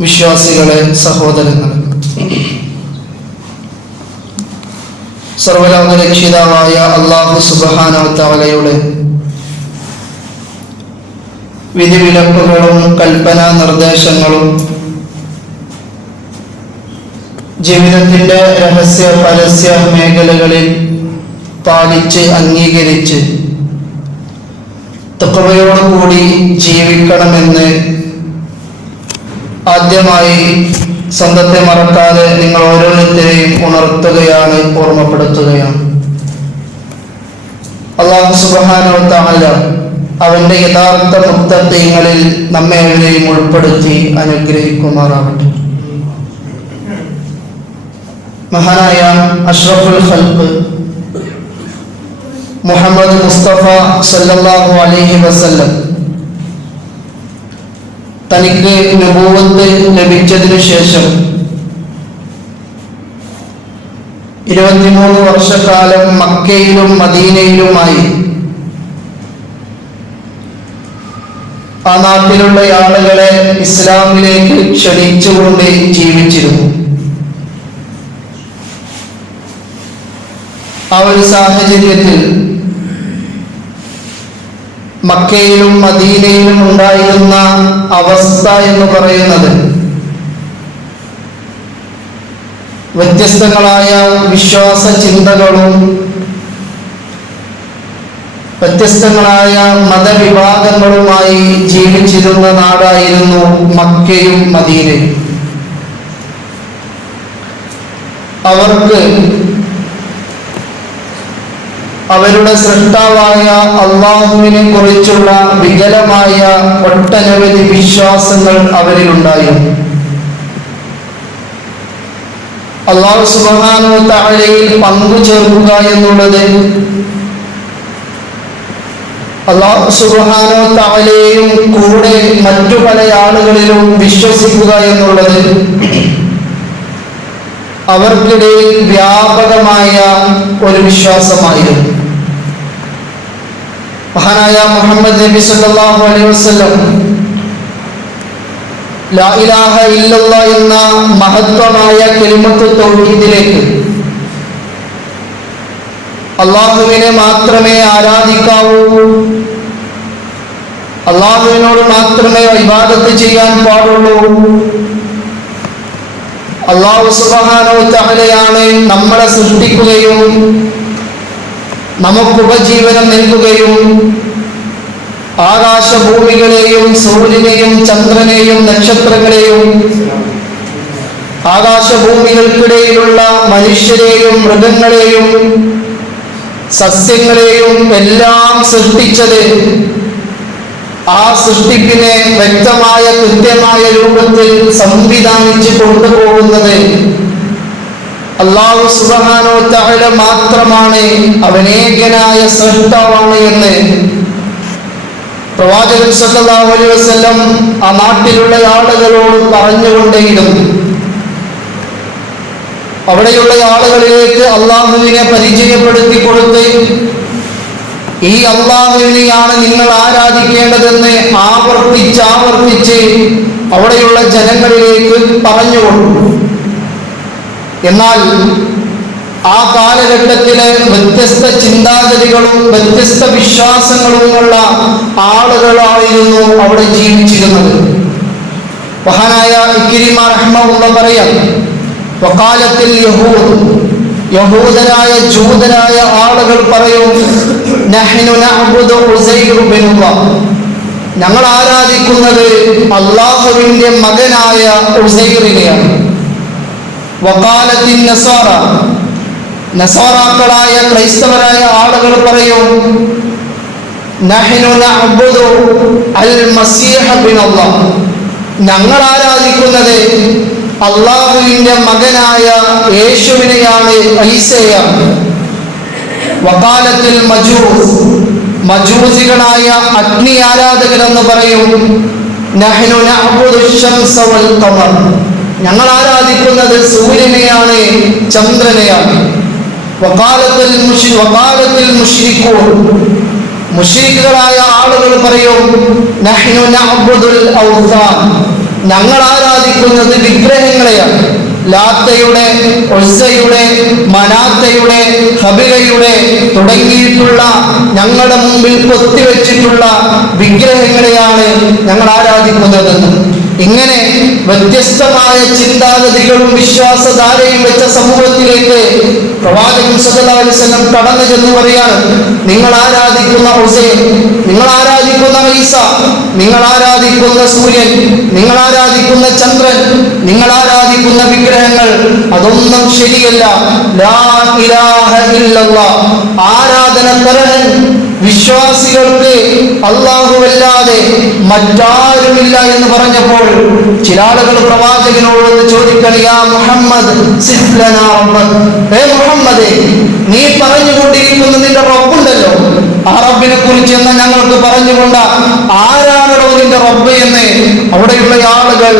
വിശ്വാസികളെ, സഹോദരങ്ങളെ, സർവ്വലോക രക്ഷിതാവായ അല്ലാഹു സുബ്ഹാനഹു വ തആലയുടെ വിധിവിലക്കുകളും കൽപ്പനാ നിർദ്ദേശങ്ങളും ജീവിതത്തിൻ്റെ രഹസ്യ പരസ്യ മേഖലകളിൽ പാലിച്ച് അംഗീകരിച്ച് തഖ്വയോടുകൂടി ജീവിക്കണമെന്ന് ആദ്യമായി സ്വന്തത്തെ മറക്കാതെ നിങ്ങൾ ഓരോരുത്തരെയും ഉണർത്തുകയാണ്, ഓർമ്മപ്പെടുത്തുകയാണ്. അല്ലാഹു സുബ്ഹാനഹു വ തആല അവന്റെ യഥാർത്ഥ മുത്തഖീങ്ങളിൽ നമ്മെ ഏവരെയും ഉൾപ്പെടുത്തി അനുഗ്രഹിക്കുമാറാവട്ടെ. മഹാനായ അഷ്റഫുൽ ഖൽഖ് മുഹമ്മദ് മുസ്തഫ സല്ലല്ലാഹു അലൈഹി വസല്ലം തനിക്ക് നബൂവത്ത് ലഭിച്ചതിനു ശേഷം 23 വർഷക്കാലം മക്കയിലും മദീനയിലുമായി ആ നാട്ടിലുള്ള ആളുകളെ ഇസ്ലാമിലേക്ക് ക്ഷണിച്ചുകൊണ്ട് ജീവിച്ചിരുന്നു. ആ ഒരു സാഹചര്യത്തിൽ മക്കയിലും മദീനയിലും ഉണ്ടായിരുന്ന അവസ്ഥ എന്ന് പറയുന്നത് വ്യത്യസ്തങ്ങളായ വിശ്വാസ ചിന്തകളും വ്യത്യസ്തങ്ങളായ മതവിഭാഗങ്ങളുമായി ജീവിച്ചിരുന്ന നാടായിരുന്നു മക്കയും മദീനയും. അവർക്ക് അവരുടെ സൃഷ്ടാവായ അള്ളാഹുവിനെ കുറിച്ചുള്ള വികലമായ ഒട്ടനവധി വിശ്വാസങ്ങൾ അവരിലുണ്ടായിരുന്നു. അല്ലാഹു സുബ്ഹാനഹു വ തആലയിൽ പങ്കു ചേർക്കുക എന്നുള്ളത്, അല്ലാഹു സുബ്ഹാനഹു വ തആലയെയും കൂടെ മറ്റു പല ആളുകളിലും വിശ്വസിക്കുക എന്നുള്ളത് അവർക്കിടയിൽ വ്യാപകമായ ഒരു വിശ്വാസമായിരുന്നു. മഹാനായ മുഹമ്മദ് നബി സല്ലല്ലാഹു അലൈഹി വസല്ലം ലാ ഇലാഹ ഇല്ലല്ലാഹ് എന്ന മഹത്വമായ കലിമത്ത് തൗഹീദിലേക്ക്, അള്ളാഹുവിനെ മാത്രമേ ആരാധിക്കാവൂ, അള്ളാഹുവിനോട് മാത്രമേ ഇബാദത്ത് ചെയ്യാൻ പാടുള്ളൂ, അല്ലാഹു സുബ്ഹാനഹു വ തആലയാണ് നമ്മളെ സൃഷ്ടിക്കുകയും നമുക്ക് ഉപജീവനം നൽകുകയും ആകാശഭൂമികളെയും സൂര്യനെയും ചന്ദ്രനെയും നക്ഷത്രങ്ങളെയും ആകാശഭൂമികൾക്കിടയിലുള്ള മനുഷ്യരെയും മൃഗങ്ങളെയും സസ്യങ്ങളെയും എല്ലാം സൃഷ്ടിച്ചത്, ആ സൃഷ്ടിപ്പിനെ വ്യക്തമായ കൃത്യമായ രൂപത്തിൽ സംവിധാനിച്ച് കൊണ്ടുപോകുന്നത് അല്ലാഹു സുബ്ഹാനഹു വ തആല മാത്രമാണ്, അവനേകനായ സൃഷ്ടാവാണ് എന്ന് പ്രവാചകൻ സല്ലല്ലാഹു അലൈഹി വസല്ലം ആ നാട്ടിലുള്ള ആളുകളോട് പറഞ്ഞുകൊണ്ടേയിരുന്നു. അവിടെയുള്ള ആളുകളിലേക്ക് അള്ളാഹുവിനെ പരിചയപ്പെടുത്തി കൊടുത്ത് ഈ അള്ളാഹുവിനെയാണ് നിങ്ങൾ ആരാധിക്കേണ്ടതെന്ന് ആവർത്തിച്ച് അവിടെയുള്ള ജനങ്ങളിലേക്ക് പറഞ്ഞുകൊണ്ടു. എന്നാൽ ആ കാലഘട്ടത്തിലെ വ്യത്യസ്ത ചിന്താഗതികളും വ്യത്യസ്ത വിശ്വാസങ്ങളുമുള്ള ആളുകളായിരുന്നു അവിടെ ജീവിച്ചിരുന്നത്. മഹാനായ ഇക്രിമ റഹ്മഹുല്ലാഹ് പറയാം, വഖാലത്തിൽ യഹൂദ്, യഹൂദരായ ജൂതരായ ആളുകൾ പറയും, നഹ്നു നഅ്ബുദു ഉസൈർ ബിനുല്ലാഹ്, ഞങ്ങൾ ആരാധിക്കുന്നത് അല്ലാഹുവിന്റെ മകനായ ഉസൈറിനെയാണ്. വഖാലത്തിൻ നസാറ, നസാറാക്കളായ ക്രൈസ്തവരായ ആളുകൾ പറയും, നഹ്നു നഅ്ബുദു അൽ മസീഹ ബിനുല്ലാഹ്, ഞങ്ങൾ ആരാധിക്കുന്നത് അള്ളാഹുവിന്റെ മകനായ യേശുവിനെയാണ്, ഈസയാണ്. വഖാലത്തിൽ മജൂസ്, മജൂസികളായ അഗ്നി ആരാധകരെന്ന് പറയും, നഹ്നു നഅ്ബുദു ശംസ വൽ ഖമർ, ഞങ്ങൾ ആരാധിക്കുന്നത് സൂര്യനെയാണ്, ചന്ദ്രനെയാണ്. വഖാലത്തിൽ മുശ്രികൂൻ, മുശ്രിക്കുകളായ ആളുകൾ പറയും, നഹ്നു നഅ്ബുദുൽ ഔസാൻ, ഞങ്ങൾ ആരാധിക്കുന്നത് വിഗ്രഹങ്ങളെയാണ്. ലാത്തയുടെ, ഉസ്സയുടെ, മനാത്തയുടെ, ഹബിലയുടെ തുടങ്ങിയിട്ടുള്ള ഞങ്ങളുടെ മുമ്പിൽ കൊത്തിവെച്ചിട്ടുള്ള വിഗ്രഹങ്ങളെയാണ് ഞങ്ങൾ ആരാധിക്കുന്നത്. ഇങ്ങനെ വ്യത്യസ്തമായ ചിന്താഗതികളും വിശ്വാസധാരയും വെച്ച സമൂഹത്തിലേക്ക് പ്രവാചകൻ സല്ലല്ലാഹു അലൈഹി വസല്ലം കടന്നു ചെന്ന് പറയാണ്, നിങ്ങൾ ആരാധിക്കുന്ന ഹുസൈൻ, നിങ്ങൾ ആരാധിക്കുന്ന ഈസ, നിങ്ങൾ ആരാധിക്കുന്ന സൂര്യൻ, നിങ്ങൾ ആരാധിക്കുന്ന ചന്ദ്രൻ, നിങ്ങൾ ആരാധിക്കുന്ന വിഗ്രഹങ്ങൾ, അതൊന്നും ശരിയല്ല. ലാ ഇലാഹ ഇല്ലല്ലാഹ്, ആരാധന തരഹൻ, വിശ്വാസികൾക്ക് അല്ലാഹുവല്ലാതെ മറ്റാരുമില്ല എന്ന് പറഞ്ഞപ്പോൾ ചില ആളുകൾ പ്രവാചകനോട് ചോദിക്കണം, യാ മുഹമ്മദ് സിഫ് ലനാ റബ്ബക്, ഹേ മുഹമ്മദേ, നീ പറഞ്ഞുകൊണ്ടിരിക്കുന്ന നിന്റെ റബ്ബുണ്ടല്ലോ, ആ റബ്ബിനെ കുറിച്ച് എന്ന് ഞങ്ങൾക്ക് പറഞ്ഞുകൊണ്ട് ആരാണോ നിന്റെ റബ്ബ് എന്ന് അവിടെയുള്ള ആളുകൾ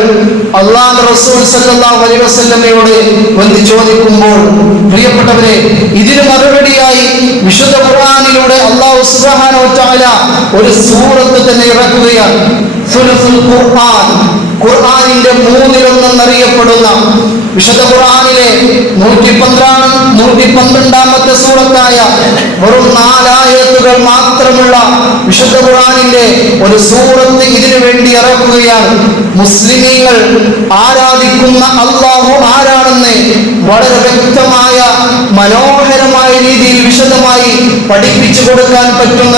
അല്ലാഹുവിന്റെ റസൂൽ സല്ലല്ലാഹു അലൈഹി വസല്ലമയോട് വന്ന് ചോദിക്കുമ്പോൾ, പ്രിയപ്പെട്ടവരെ, ഇതിന് മറുപടിയായി വിശുദ്ധ ഖുർആനിലൂടെ അല്ലാഹു സുബ്ഹാനഹു വ തആല ഒരു സൂറത്ത് തന്നെ ഇറക്കുകയാണ്. സുലസുൽ ഖുർആൻ, ഖുർആനിന്റെ 1/3 എന്നറിയപ്പെടുന്ന വിശുദ്ധ ഖുർആനിലെ 112ാമത്തെ സൂറത്തായ വെറും 4 ആയത്തുകൾ മാത്രമുള്ള വിശുദ്ധ ഖുർആനിന്റെ ഒരു സൂറത്ത് ഇതിനു വേണ്ടി ഇറക്കുകയാണ്. മുസ്ലിമീങ്ങൾ ആരാധിക്കുന്ന അല്ലാഹു ആരാണെന്ന് വളരെ വ്യക്തമായ മനോഹരമായ രീതിയിൽ വിശദമായി പഠിപ്പിച്ചു കൊടുക്കാൻ പറ്റുന്ന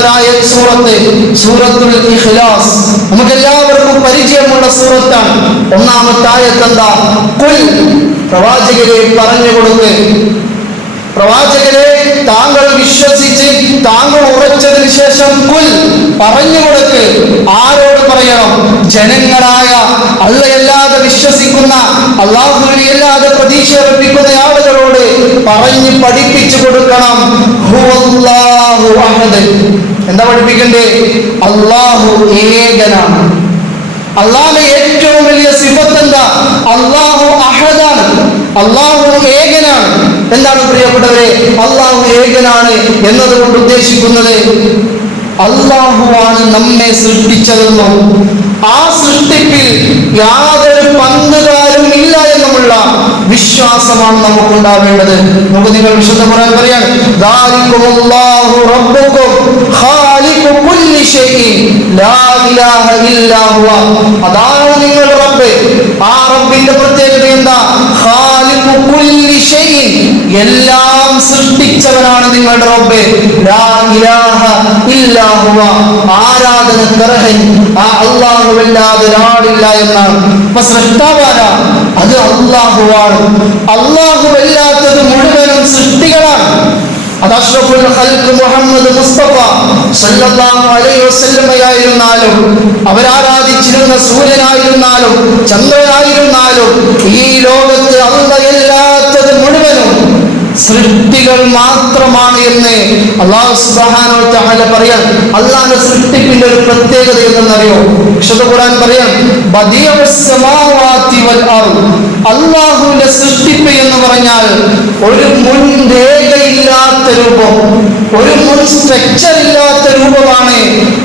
സൂറത്ത് സൂറത്തുൽ ഇഖ്ലാസ്. നമുക്കെല്ലാവർക്കും പരിചയമുള്ള സൂറത്താണ്. ഒന്നാമത്തെ ആയത്ത് എന്താ? ഖുൽ, പ്രവാചകരെ പറഞ്ഞു കൊടുക്ക്, പ്രവാചകരെ താങ്കൾ വിശ്വസിച്ച് താങ്കൾ ഉറച്ചതിന് ശേഷം ഖുൽ, പറഞ്ഞു കൊടുക്ക്. ആരോട് പറയണം? ജനങ്ങളായ അല്ലാഹുവല്ലാതെ വിശ്വസിക്കുന്ന, അല്ലാഹുവിനെ അല്ലാതെ പ്രതീക്ഷ അർപ്പിക്കുന്ന ആളുകളോട് പറഞ്ഞ് പഠിപ്പിച്ചു കൊടുക്കണം. ഹുവല്ലാഹു അഹദ്. എന്താ പഠിപ്പിക്കണ്ടേ? അല്ലാഹു ഏകനാണ്. അല്ലാഹുവിന്റെ ഏറ്റവും വലിയ സിഫത്ത് എന്താ? അല്ലാഹു അഹദാണ്, അല്ലാഹു ഏകനാണ്. എന്താണ് പ്രിയപ്പെട്ടവരെ അല്ലാഹു ഏകനാണ് എന്നതുകൊണ്ട് ഉദ്ദേശിക്കുന്നത്? അല്ലാഹുവാണ് നമ്മെ സൃഷ്ടിച്ചതെന്നും ആ സൃഷ്ടിപ്പിൽ യാതൊരു പങ്കുകാരും ഇല്ല എന്നുമുള്ള വിശ്വാസമാണ് നമുക്കുണ്ടാവേണ്ടത്. നമുക്ക് നിങ്ങൾ വിശുദ്ധ ഖുർആൻ പറയാണ്, ദാലികുമുല്ലാഹു റബ്ബുകും ഖാലിഖു കുല്ലി ഷൈഇൻ ലാ ഇലാഹ ഇല്ലാ ഹുവ. അതാണ് നിങ്ങളുടെ റബ്ബ്. ആ റബ്ബിന്റെ പ്രത്യേകത എന്താ? ഖാലിഖു കുല്ലി ഷൈഇൻ, എല്ലാം സൃഷ്ടിച്ചവനാണ് നിങ്ങളുടെ റബ്ബ്. ലാ ഇലാഹ ഇല്ലാ ഹുവ, ആരാധന കർഹൻ ആ അല്ലാഹുവല്ലാതെ ഒരാളില്ല എന്നാണ്. അപ്പൊ സൃഷ്ടാവാരാ? അത് അല്ലാഹുവാണ്. അല്ലാഹുവല്ലാത്തത് മുഴുവനും സൃഷ്ടികളാണ്. അത് അഷ്റഫുൽ ഖൽഖ് മുഹമ്മദ് മുസ്തഫ സല്ലല്ലാഹു അലൈഹി വസല്ലമയായിരുന്നാലും, അവരാരാധിച്ചിരുന്ന സൂര്യനായിരുന്നാലും ചന്ദ്രനായിരുന്നാലും, ഈ ലോകത്ത് അല്ലാഹുവല്ലാത്തത് മുഴുവനും സൃഷ്ടികൾ മാത്രമാണ് എന്ന് അല്ലാഹു സുബ്ഹാനഹു വ തആല പറയാൻ. അല്ലാഹുവിന്റെ സൃഷ്ടിപ്പിന്റെ ഒരു പ്രത്യേകത എന്തെന്നറിയോ? വിശുദ്ധ ഖുർആൻ പറയാൻ, ബദിഉസ് സമാവാതി വൽ അർദ്. അല്ലാഹുവിന്റെ സൃഷ്ടിപ്പ് എന്ന് പറഞ്ഞാൽ ഒരു മുൻ രേഖയില്ലാത്ത രൂപം, ഒരു മുൻ സ്ട്രക്ചർ ഇല്ലാത്ത രൂപമാണ്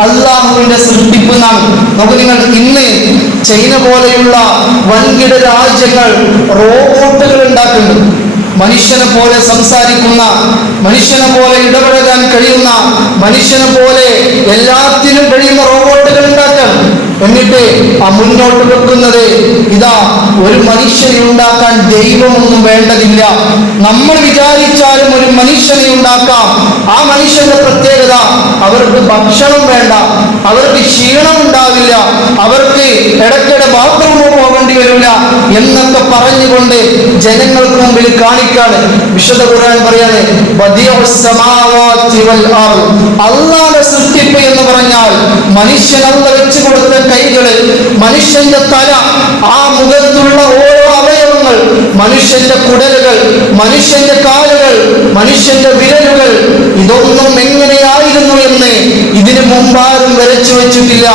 അല്ലാഹുവിന്റെ സൃഷ്ടിപ്പ് എന്നാണ്. നമുക്ക് നിങ്ങൾ ഇന്ന് ചൈന പോലെയുള്ള വൻകിട രാജ്യങ്ങൾ റോബോട്ടുകൾ ഉണ്ടാക്കുന്നു. മനുഷ്യനെ പോലെ സംസാരിക്കുന്ന, മനുഷ്യനെ പോലെ ഇടപഴകാൻ കഴിയുന്ന, മനുഷ്യനെ പോലെ എല്ലാത്തിനും കഴിയുന്ന റോബോട്ടുകൾ ഉണ്ടാക്കാൻ. എന്നിട്ട് ആ മുന്നോട്ട് വെക്കുന്നത് ഇതാ, ഒരു മനുഷ്യനെ ഉണ്ടാക്കാൻ ദൈവമൊന്നും വേണ്ടതില്ല, നമ്മൾ വിചാരിച്ചാലും ഒരു മനുഷ്യനെ ഉണ്ടാക്കാം. ആ മനുഷ്യന്റെ പ്രത്യേകത, അവർക്ക് ഭക്ഷണം വേണ്ട, അവർക്ക് ക്ഷീണം ഉണ്ടാവില്ല, അവർക്ക് ഇടയ്ക്കിടെ ബാത്റൂമിൽ പോകേണ്ടി വരില്ല എന്നൊക്കെ പറഞ്ഞുകൊണ്ട് ജനങ്ങൾക്ക് മുമ്പിൽ കാണിക്കാണ്. വിശുദ്ധ ഖുർആൻ പറയാണ്, ബദിഉസ് സമാവാതി വൽ അർദ്. അല്ലാഹുവിന്റെ സൃഷ്ടിപ്പ് എന്ന് പറഞ്ഞാൽ മനുഷ്യൻ അല്ലാഹു വെച്ചു കൊടുത്ത കൈകള്, മനുഷ്യന്റെ തല, ആ മുഖത്തുള്ള ഓരോ അവയവങ്ങൾ, മനുഷ്യന്റെ കുടലുകൾ, മനുഷ്യന്റെ കാലുകൾ, മനുഷ്യന്റെ വിരലുകൾ, ഇതൊന്നും എങ്ങനെയായിരുന്നു എന്ന് ഇതിനു മുമ്പാരും വരച്ചു വെച്ചിട്ടില്ല.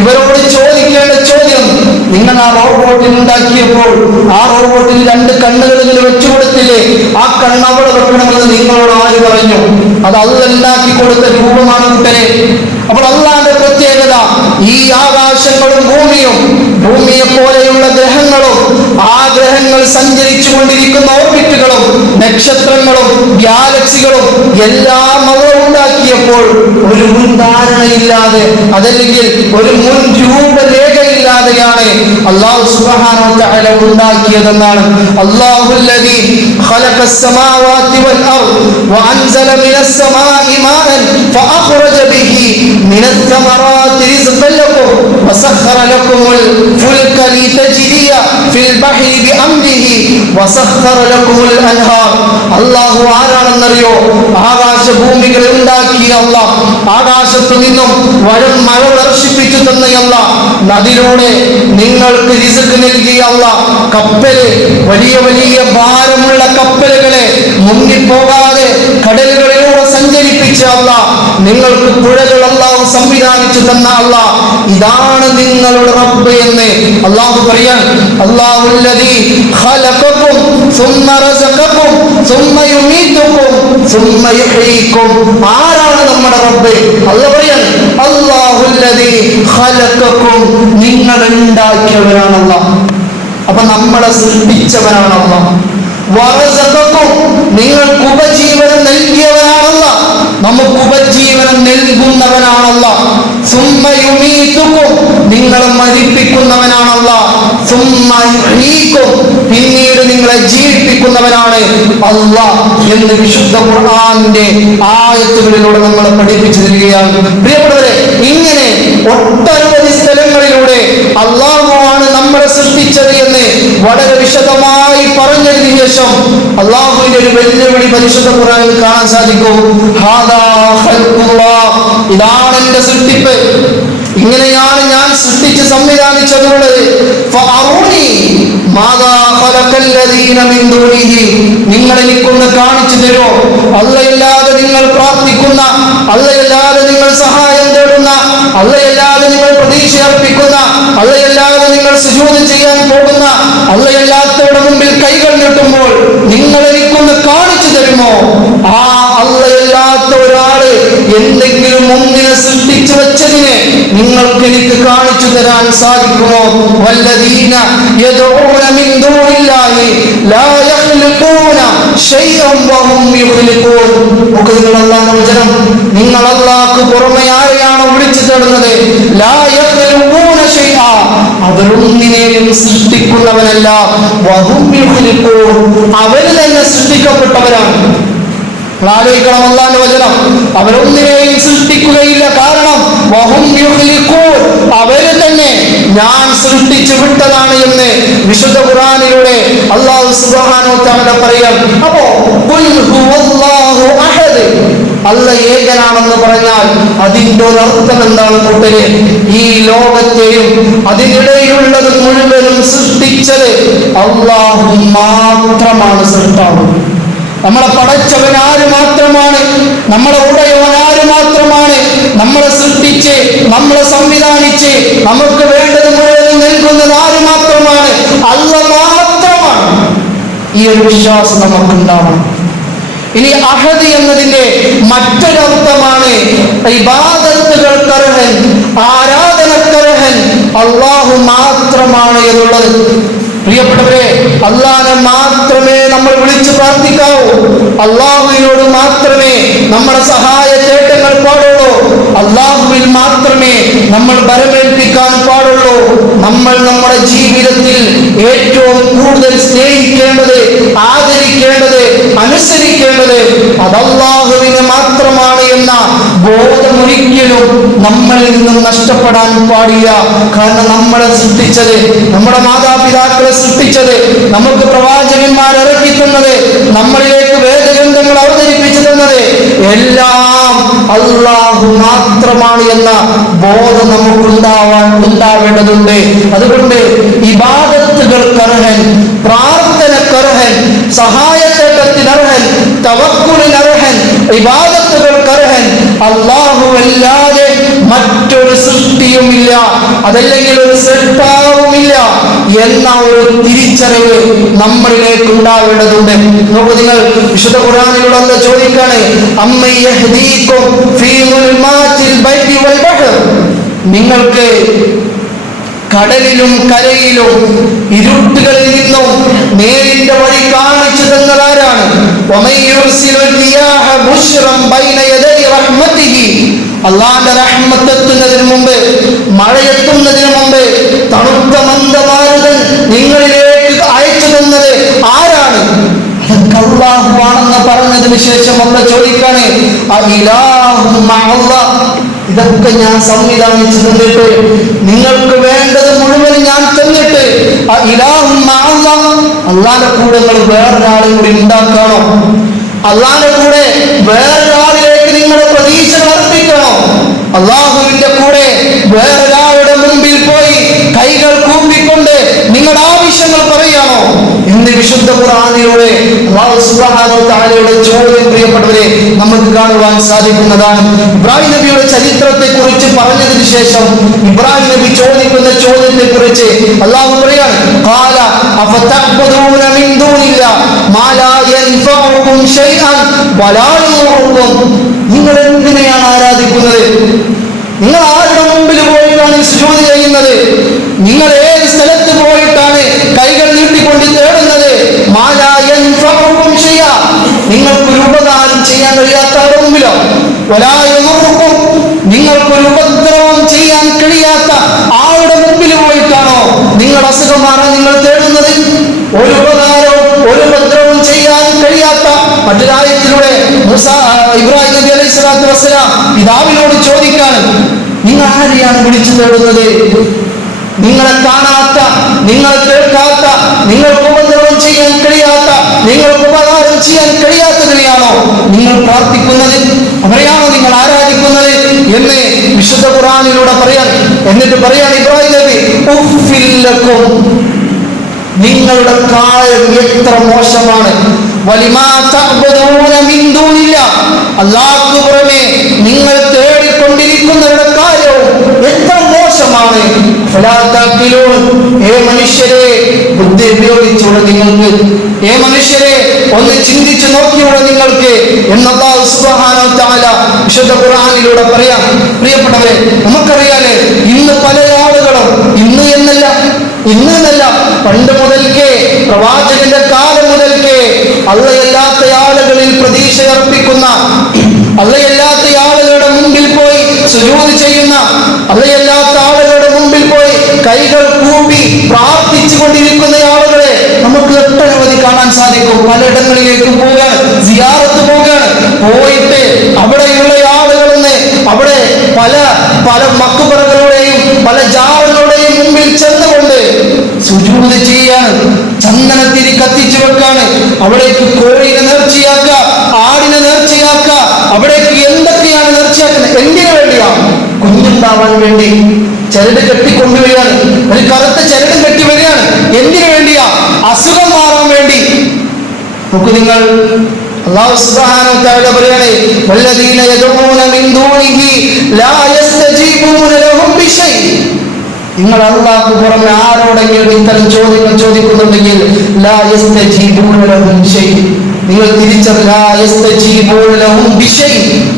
ഇവരോട് ചോദിക്കേണ്ട ചോദ്യം, നിങ്ങൾ ആ റോബോട്ടിൽ ഉണ്ടാക്കിയപ്പോൾ ആ റോബോട്ടിൽ 2 കണ്ണുകളിൽ വെച്ചു കൊടുത്തില്ലേ? ആ കണ്ണ് അവിടെ വെക്കണമെന്ന് നിങ്ങളോട് ആര് പറഞ്ഞു? അത് അല്ലാഹു ഉണ്ടാക്കി കൊടുത്ത രൂപമാണ് കൂട്ടരെ. അപ്പോൾ അള്ളാന്റെ പ്രത്യേകത ഈ ആകാശങ്ങളും ഭൂമിയും, ഭൂമിയെ പോലെയുള്ള ഗ്രഹങ്ങളും, ആ ഗ്രഹങ്ങൾ സഞ്ചരിച്ചു കൊണ്ടിരിക്കുന്ന ഓർബിറ്റുകളും, നക്ഷത്രങ്ങളും, ഗാലക്സികളും എല്ലാം അവർ ഉണ്ടാക്കിയപ്പോൾ ഒരു മുൻധാരണയില്ലാതെ, അതല്ലെങ്കിൽ ഒരു മുൻ രൂപരേഖയില്ലാതെയാണ് അല്ലാഹു സുബ്ഹാനഹു വ തആല ഉണ്ടാക്കിയതെന്നാണ്. അല്ലാഹുല്ലദീ ഖലഖസ് സമാവാതി വൽ അർദ് വഅൻസല മിനസ് സമാഇ മാഅൻ ഫഅഖ്റജ ബിഹി മിനസ് സമറാത്തി റിസ്ഖൻ ലക്കും വസഖറ ലക്കുമുൽ ഫുൽക ലിതജ്രിയ ഫിൽ ബഹരി ബിഅംരിഹി വസഖറ ലക്കുമുൽ അൻഹാർ. അല്ലാഹു ആരാണെന്നറിയോ? ആകാശഭൂമികളെ ഉണ്ടാക്കിയ അല്ലാഹ്, ആകാശത്തു നിന്നും മഴ വർഷിപ്പിച്ചു തന്ന അല്ലാഹ്, നദിയിലൂടെ നിങ്ങൾക്ക് റിസ്ക് നൽകിയ അല്ലാഹ്, കപ്പല്, വലിയ വലിയ ഭാരമുള്ള കപ്പലുകളെ മുങ്ങിപ്പോകാതെ കടലുകളിലൂടെ സഞ്ചരിപ്പിച്ച അല്ലാഹ്, നിങ്ങൾക്ക് പുഴകൾ അല്ലാഹു സംവിധാനിച്ചു തന്ന അല്ലാഹ്, ഇതാണ് നിങ്ങളുടെ റബ്ബ് എന്ന് അല്ലാഹു പറയാൻ. അല്ലാഹുല്ലദീ ഖലഖകും സുമ്മ റസഖകും സുമ്മ യുമീതുകും സുമ്മ യുഹ്യീകും. ആരാണ് നമ്മുടെ റബ്ബ്? അല്ലാഹു പറയാൻ, അല്ലാഹുല്ലദീ ഖലഖകും, നിങ്ങളെ ഉണ്ടാക്കിയവനാണ് അല്ലാഹ്. അപ്പൊ നമ്മളെ സൃഷ്ടിച്ചവനാണ് അല്ലാഹ്. വറസഖകും, നിങ്ങൾക്ക് ഉപജീവനം നൽകിയവനാണല്ല, നമുക്ക് ഉപജീവനം നൽകുന്നവനാണല്ല. സുമ്മ യുമീതുകും, നിങ്ങളെ മരിപ്പിക്കുന്നവനാണല്ല. സുമ്മ യുഹ്യീകും, പിന്നീട് നിങ്ങളെ ജീവിപ്പിക്കുന്നവനാണ് അല്ലാഹ് എന്ന് വിശുദ്ധ ഖുർആനിന്റെ ആയത്തുകളിലൂടെ നമ്മളെ പഠിപ്പിച്ചു തരികയാണ്. പ്രിയപ്പെട്ടവരെ, ഇങ്ങനെ ഒട്ടനവധി സ്ഥലങ്ങളിലൂടെ അല്ലാഹുവാണ് നമ്മളെ സൃഷ്ടിച്ചത് എന്ന് വളരെ വിശദമായി പറഞ്ഞതിന് ശേഷം അല്ലാഹുവിന്റെ ഒരു വെല്ലുവിളി പരിശുദ്ധ ഖുർആനിൽ കാണാൻ സാധിക്കും. ഹാദാ ഖൽഖുല്ലാഹ്, ഇതാണ് എന്റെ സൃഷ്ടിപ്പ്, ഇങ്ങനെയാണ് ഞാൻ സൃഷ്ടിച്ച് സംവിധാനിച്ചതുള്ളത്. ഫഅറൂനി മാദാ ഖലഖല്ലദീന മിൻ ദൂനിഹി, നിങ്ങൾ എനിക്കൊന്ന് കാണിച്ചു തരുമോ? അല്ലാഹുവല്ലാതെ നിങ്ങൾ പ്രാർത്ഥിക്കുന്ന, അല്ലാഹുവല്ലാതെ നിങ്ങൾ സഹായം തേടുന്ന, അല്ലാഹുവല്ലാതെ നിങ്ങൾ പ്രതീക്ഷ അർപ്പിക്കുന്ന, അല്ലാഹുവല്ലാതെ നിങ്ങൾ സുജൂദ് ചെയ്യാൻ പോകുന്ന, അല്ലാഹുവല്ലാത്തവരുടെ മുമ്പിൽ കൈകൾ നീട്ടുമ്പോൾ നിങ്ങൾ എനിക്കൊന്ന് കാണിച്ചു തരുമോ? ആ അല്ലാഹുവല്ലാത്ത ഒരാള് എന്തെങ്കിലും ഒന്നിനെ സൃഷ്ടിച്ചു വെച്ചതിനെ നിങ്ങൾക്ക് എനിക്ക് കാണിച്ചു തരാൻ സാധിക്കുമോ? വല്ലദീന യദഊന മിൻ ദൂനില്ലാഹി ലാ യഖ്ലുഖൂന ശൈഅൻ വഹും യുഖ്ലിഖൂൻ. അല്ലാഹുവിന്റെ വചനം, നിങ്ങൾ അല്ലാഹുവിന് പുറമെ ആരെയാണോ വിളിച്ചു തേടുന്നത്, ലാ യഖ്ലുഖൂന ശൈഅ, അവരൊന്നിനെയും സൃഷ്ടിക്കുന്നവനല്ല, വഹും യുഖ്ലിഖൂൻ, അവർ തന്നെ സൃഷ്ടിക്കപ്പെട്ടവരാണ്. ആലോചിക്കണം അല്ലാഹുവിന്റെ വചനം, അവരൊന്നിനെയും സൃഷ്ടിക്കുകയില്ല. കാരണം വഹും യുഖ്ലിഖൂൻ, അവര് തന്നെ ഞാൻ സൃഷ്ടിച്ചു വിട്ടതാണ് എന്ന് വിശുദ്ധ ഖുർആനിലൂടെ അല്ലാഹു സുബ്ഹാനഹു വ തആല പറയാം. അപ്പോ ഖുൽ ഹുവല്ലാഹു അഹദ്, അല്ലാഹ് ഏകനാണെന്ന് പറഞ്ഞാൽ അതിന്റെ ഒരർത്ഥം എന്താണ് കൂട്ടരെ? ഈ ലോകത്തെയും അതിനിടയിലുള്ളത് മുഴുവനും സൃഷ്ടിച്ചത് അല്ലാഹു മാത്രമാണ് സൃഷ്ടാവ്. നമ്മളെ പടച്ചവൻ ആര് മാത്രമാണ്, നമ്മളെ ഉടയവൻ ആര് മാത്രമാണ്, നമ്മളെ സൃഷ്ടിച്ച് നമ്മളെ സംവിധാനിച്ച് നമുക്ക് വേണ്ടത് മുഴുവൻ നൽകുന്നത് ആര് മാത്രമാണ്? അല്ലാഹ് മാത്രമാണ്. ഈ ഒരു വിശ്വാസം നമുക്കുണ്ടാവണം. ഇനി അഹദ് എന്നതിന്റെ മറ്റൊരർത്ഥമാണ് ഇബാദത്തുകൾക്കർഹൻ, ആരാധനക്കർഹൻ അല്ലാഹു മാത്രമാണ് എന്നുള്ളത്. പ്രിയപ്പെട്ടവരെ, അല്ലാഹുവിനെ മാത്രമേ നമ്മൾ വിളിച്ചു പ്രാർത്ഥിക്കാവൂ, അല്ലാഹുവിനോട് മാത്രമേ നമ്മുടെ സഹായ തേട്ടങ്ങൾ പാടുള്ളൂ, അല്ലാഹുവിൽ മാത്രമേ നമ്മൾ ബരമേൽപ്പിക്കാൻ പാടുള്ളൂ. നമ്മൾ നമ്മുടെ ജീവിതത്തിൽ ഏറ്റവും കൂടുതൽ സ്നേഹിക്കേണ്ടത്, ആദരിക്കേണ്ടത്, അനുസരിക്കേണ്ടത് അത് അല്ലാഹുവിനെ മാത്രമാണ് എന്ന ബോധമൊരിക്കലും നമ്മളിൽ നിന്നും നഷ്ടപ്പെടാൻ പാടില്ല. കാരണം നമ്മളെ സൃഷ്ടിച്ചത്, നമ്മുടെ മാതാപിതാക്കളെ സൃഷ്ടിച്ചത്, നമുക്ക് പ്രവാചകന്മാർ ഇറക്കി തന്നത്, നമ്മളിലേക്ക് വേദഗ്രന്ഥങ്ങൾ അവതരിപ്പിച്ചു തന്നത് എല്ലാം അല്ലാഹു മാത്രമാണ് എന്ന ബോധം നമുക്കുണ്ടാവേണ്ടതുണ്ട്. അതുകൊണ്ട് ഇബാദത്തുകൾക്കർഹൻ, പ്രാർത്ഥനക്കർഹൻ, സഹായത്തേട്ടത്തിനർഹൻ, തവക്കുലിനർഹൻ, ഇബാദത്തുകൾക്കർഹൻ അല്ലാഹുവല്ലാതെ മറ്റൊരു സൃഷ്ടിയുമില്ല, അതല്ലെങ്കിൽ ഒരു സൃഷ്ടാവുമില്ല. എന്ന ഒരു തിരിച്ചറിവ് നമ്മളിലേക്ക് ഉണ്ടാവേണ്ടതുണ്ട്. നോക്കൂ, നിങ്ങൾ വിശുദ്ധ ഖുർആനിലൂടെ അല്ലാഹു ചോദിക്കാണ്, അമ്മൻ യഹ്ദീകും ഫീ ദുൽമാതിൽ ബൈതി വൽ ബഹർ, നിങ്ങൾക്ക് കടലിലും കരയിലും ഇരുട്ടുകളിൽ നിന്നും നേരിന്റെ വഴി കാണിച്ചു തന്നതാരാണ്? അള്ളാന്റെ റഹ്മത്ത് എത്തുന്നതിന് മുമ്പ്, മഴയെത്തുന്നതിന് മുമ്പ് തണുത്ത മന്ദമാരുതൻ നിങ്ങളിലേക്ക് അയച്ചു തന്നത് ആരാണ്? അതൊക്കെ അല്ലാഹുവാണെന്ന് പറഞ്ഞതിന് ശേഷം അല്ലാഹു ചോദിക്കാണ്, ഇതൊക്കെ ഞാൻ സംവിധാനിച്ചു തന്നിട്ട്, നിങ്ങൾക്ക് വേണ്ടത് മുഴുവൻ ഞാൻ തന്നിട്ട്, അല്ലാഹുവിന്റെ കൂടെ നിങ്ങൾ വേറൊരാളും കൂടി ഉണ്ടാക്കണോ? അല്ലാഹുവിന്റെ കൂടെ വേറൊരാളിലേക്ക് നിങ്ങളുടെ പ്രതീക്ഷ അർപ്പിക്കണോ? അല്ലാഹുവിന്റെ കൂടെ വേറൊരാളുടെ മുമ്പിൽ പോയി കൈകൾ കൂപ്പിക്കൊണ്ട് നിങ്ങളുടെ ആവശ്യങ്ങൾ പറയാണോ എന്ന് വിശുദ്ധ ഖുർആനിലൂടെ അല്ലാഹു സുബ്ഹാനഹു വ തആലയുടെ ചോദ്യം പ്രിയപ്പെട്ടവരെ നമുക്ക് കാണുവാൻ സാധിക്കുന്നതാണ്. ഇബ്രാഹിം നബിയുടെ ചരിത്രത്തെ കുറിച്ച് പറഞ്ഞതിന് ശേഷം ഇബ്രാഹിം നബി ചോദിക്കുന്ന ചോദ്യത്തെ കുറിച്ച് അല്ലാഹു പറയാണ്, ഖാല അഫതഅബ്ദൂന മിൻ ദൂനില്ലാ മാ ലാ യൻഫഉകും ശൈഅൻ വലാ യദുറുക്കും. നിങ്ങൾ എന്തിനെയാണ് ആരാധിക്കുന്നത്? നിങ്ങൾ ആരുടെ മുമ്പിൽ പോയിട്ടാണ് സുജൂദ് ചെയ്യുന്നത്? നിങ്ങൾ ഏത് സ്ഥലത്ത് പോയിട്ടാണ് കൈകൾ നീട്ടിക്കൊണ്ട് തേടുന്നത്? മാ ലാ യൻഫഉകും ശൈഅ, നിങ്ങൾക്കൊരു ഉപകാരം ചെയ്യാൻ കഴിയാത്ത ആരുടെ മുമ്പിലോ? വലാ യദുറുക്കും, നിങ്ങൾക്കൊരു ഉപദ്രവം ചെയ്യാൻ കഴിയാത്ത ആളുടെ മുമ്പിൽ പോയിട്ടാണോ നിങ്ങൾ അസുഖം മാറാൻ നിങ്ങൾ തേടുന്നത്? ഒരു ഉപകാരവും ഒരു ഉപദ്രവവും ചെയ്യാൻ കഴിയാത്ത മറ്റൊരായത്തിലൂടെ ഇബ്രാഹിം നബി അലൈഹി സ്വലാത്തു വസ്സലാം പിതാവിനോട് ചോദിക്കാണ്, നിങ്ങൾ ആരെയാണ് വിളിച്ചു തേടുന്നത്? നിങ്ങളെ കാണാത്ത, നിങ്ങളെ കേൾക്കാത്ത, നിങ്ങൾക്ക് ഉപദ്രവം ചെയ്യാൻ കഴിയാത്ത, നിങ്ങൾക്ക് ഉപകാരം ചെയ്യാൻ കഴിയാത്തതിനെയാണോ നിങ്ങൾ പ്രാർത്ഥിക്കുന്നത്? അവരെയാണോ നിങ്ങൾ ആരാധിക്കുന്നത് എന്ന് വിശുദ്ധ ഖുർആനിലൂടെ പറയാൻ. എന്നിട്ട് പറയാൻ ഇബ്രാഹിം നബി, ഉഫ്ഫിൽ ലക്കും, നിങ്ങളുടെ കാര്യം എത്ര മോശമാണ്. വലിമാ തഅബ്ദൂന മിൻ ദൂനില്ലാ, അല്ലാഹുവിന് പുറമെ നിങ്ങൾ തേടിക്കൊണ്ടിരിക്കുന്നവരുടെ കാര്യവും എത്ര മോശമാണ്. ഫലാ തഖിലൂൻ, ഏ മനുഷ്യരെ ബുദ്ധി ഉപയോഗിച്ചുകൂടെ നിങ്ങൾക്ക്? ഏ മനുഷ്യരെ ഒന്ന് ചിന്തിച്ചു നോക്കിയൂടെ നിങ്ങൾക്ക് എന്ന് അല്ലാഹു സുബ്ഹാനഹു വ തആല വിശുദ്ധ ഖുർആനിലൂടെ പറയാം. പ്രിയപ്പെട്ടവരെ, നമുക്കറിയാലേ ഇന്ന് പല ആളുകളും, ഇന്ന് എന്നല്ല പണ്ട് മുതൽക്കേ, പ്രവാചകന്റെ കാലം മുതൽക്കേ അള്ളയല്ലാത്ത ആളുകളിൽ പ്രതീക്ഷ അർപ്പിക്കുന്ന, അള്ളയല്ലാത്ത ആളുകളുടെ മുമ്പിൽ പോയി സുജൂദ് ചെയ്യുന്ന, അള്ളയല്ലാത്ത ആളുകളുടെ മുമ്പിൽ പോയി കൈകൾ കൂപ്പി പ്രാർത്ഥിച്ചു കൊണ്ടിരിക്കുന്ന ആളുകളെ നമുക്ക് ഒട്ടനവധി കാണാൻ സാധിക്കും. പലയിടങ്ങളിലേക്ക് പോവുകയാണ്, സിയാറത്ത് പോവുകയാണ്. പോയിട്ട് അവിടെയുള്ള ആളുകളെന്ന് അവിടെ പല പല മക്ബറകളുടെയും പല ജാറുകളുടെയും മുമ്പിൽ ചെന്നുകൊണ്ട് സുജൂദ് ചെയ്യാണ്, ചന്ദനത്തിരി കത്തിച്ചു വെക്കാണ്. അവിടേക്ക് കോഴിനെ നേർച്ചയാക്കുക, ആടിനെ നേർച്ചയാക്കുക, അവിടേക്ക് എന്തൊക്കെയാണ് നേർച്ചയാക്കുന്നത്? എന്തിനു വേണ്ടിയാ? കുഞ്ഞുണ്ടാവാൻ വേണ്ടി ചരട് കെട്ടിക്കൊണ്ടുവരികയാണ്, ഒരു കറുത്ത ചരട് കെട്ടി വരികയാണ്. എന്തിനു വേണ്ടിയാ? അസുഖം മാറാൻ വേണ്ടി. നോക്കൂ നിങ്ങൾ, അല്ലാഹു സുബ്ഹാനഹു വ തആല പറയാണ്, വല്ലദീന യദഊന മിൻ ദൂനിഹി ലാ യസ്തജീബൂന ലഹും ബിശൈ. നിങ്ങൾ അല്ലാഹുവിന് പുറമെ ആരോടെങ്കിലും ഇത്തരം ചോദ്യങ്ങൾ ചോദിക്കുന്നുണ്ടെങ്കിൽ ലാ യസ്തജീബൂന ലഹും ബിശൈ,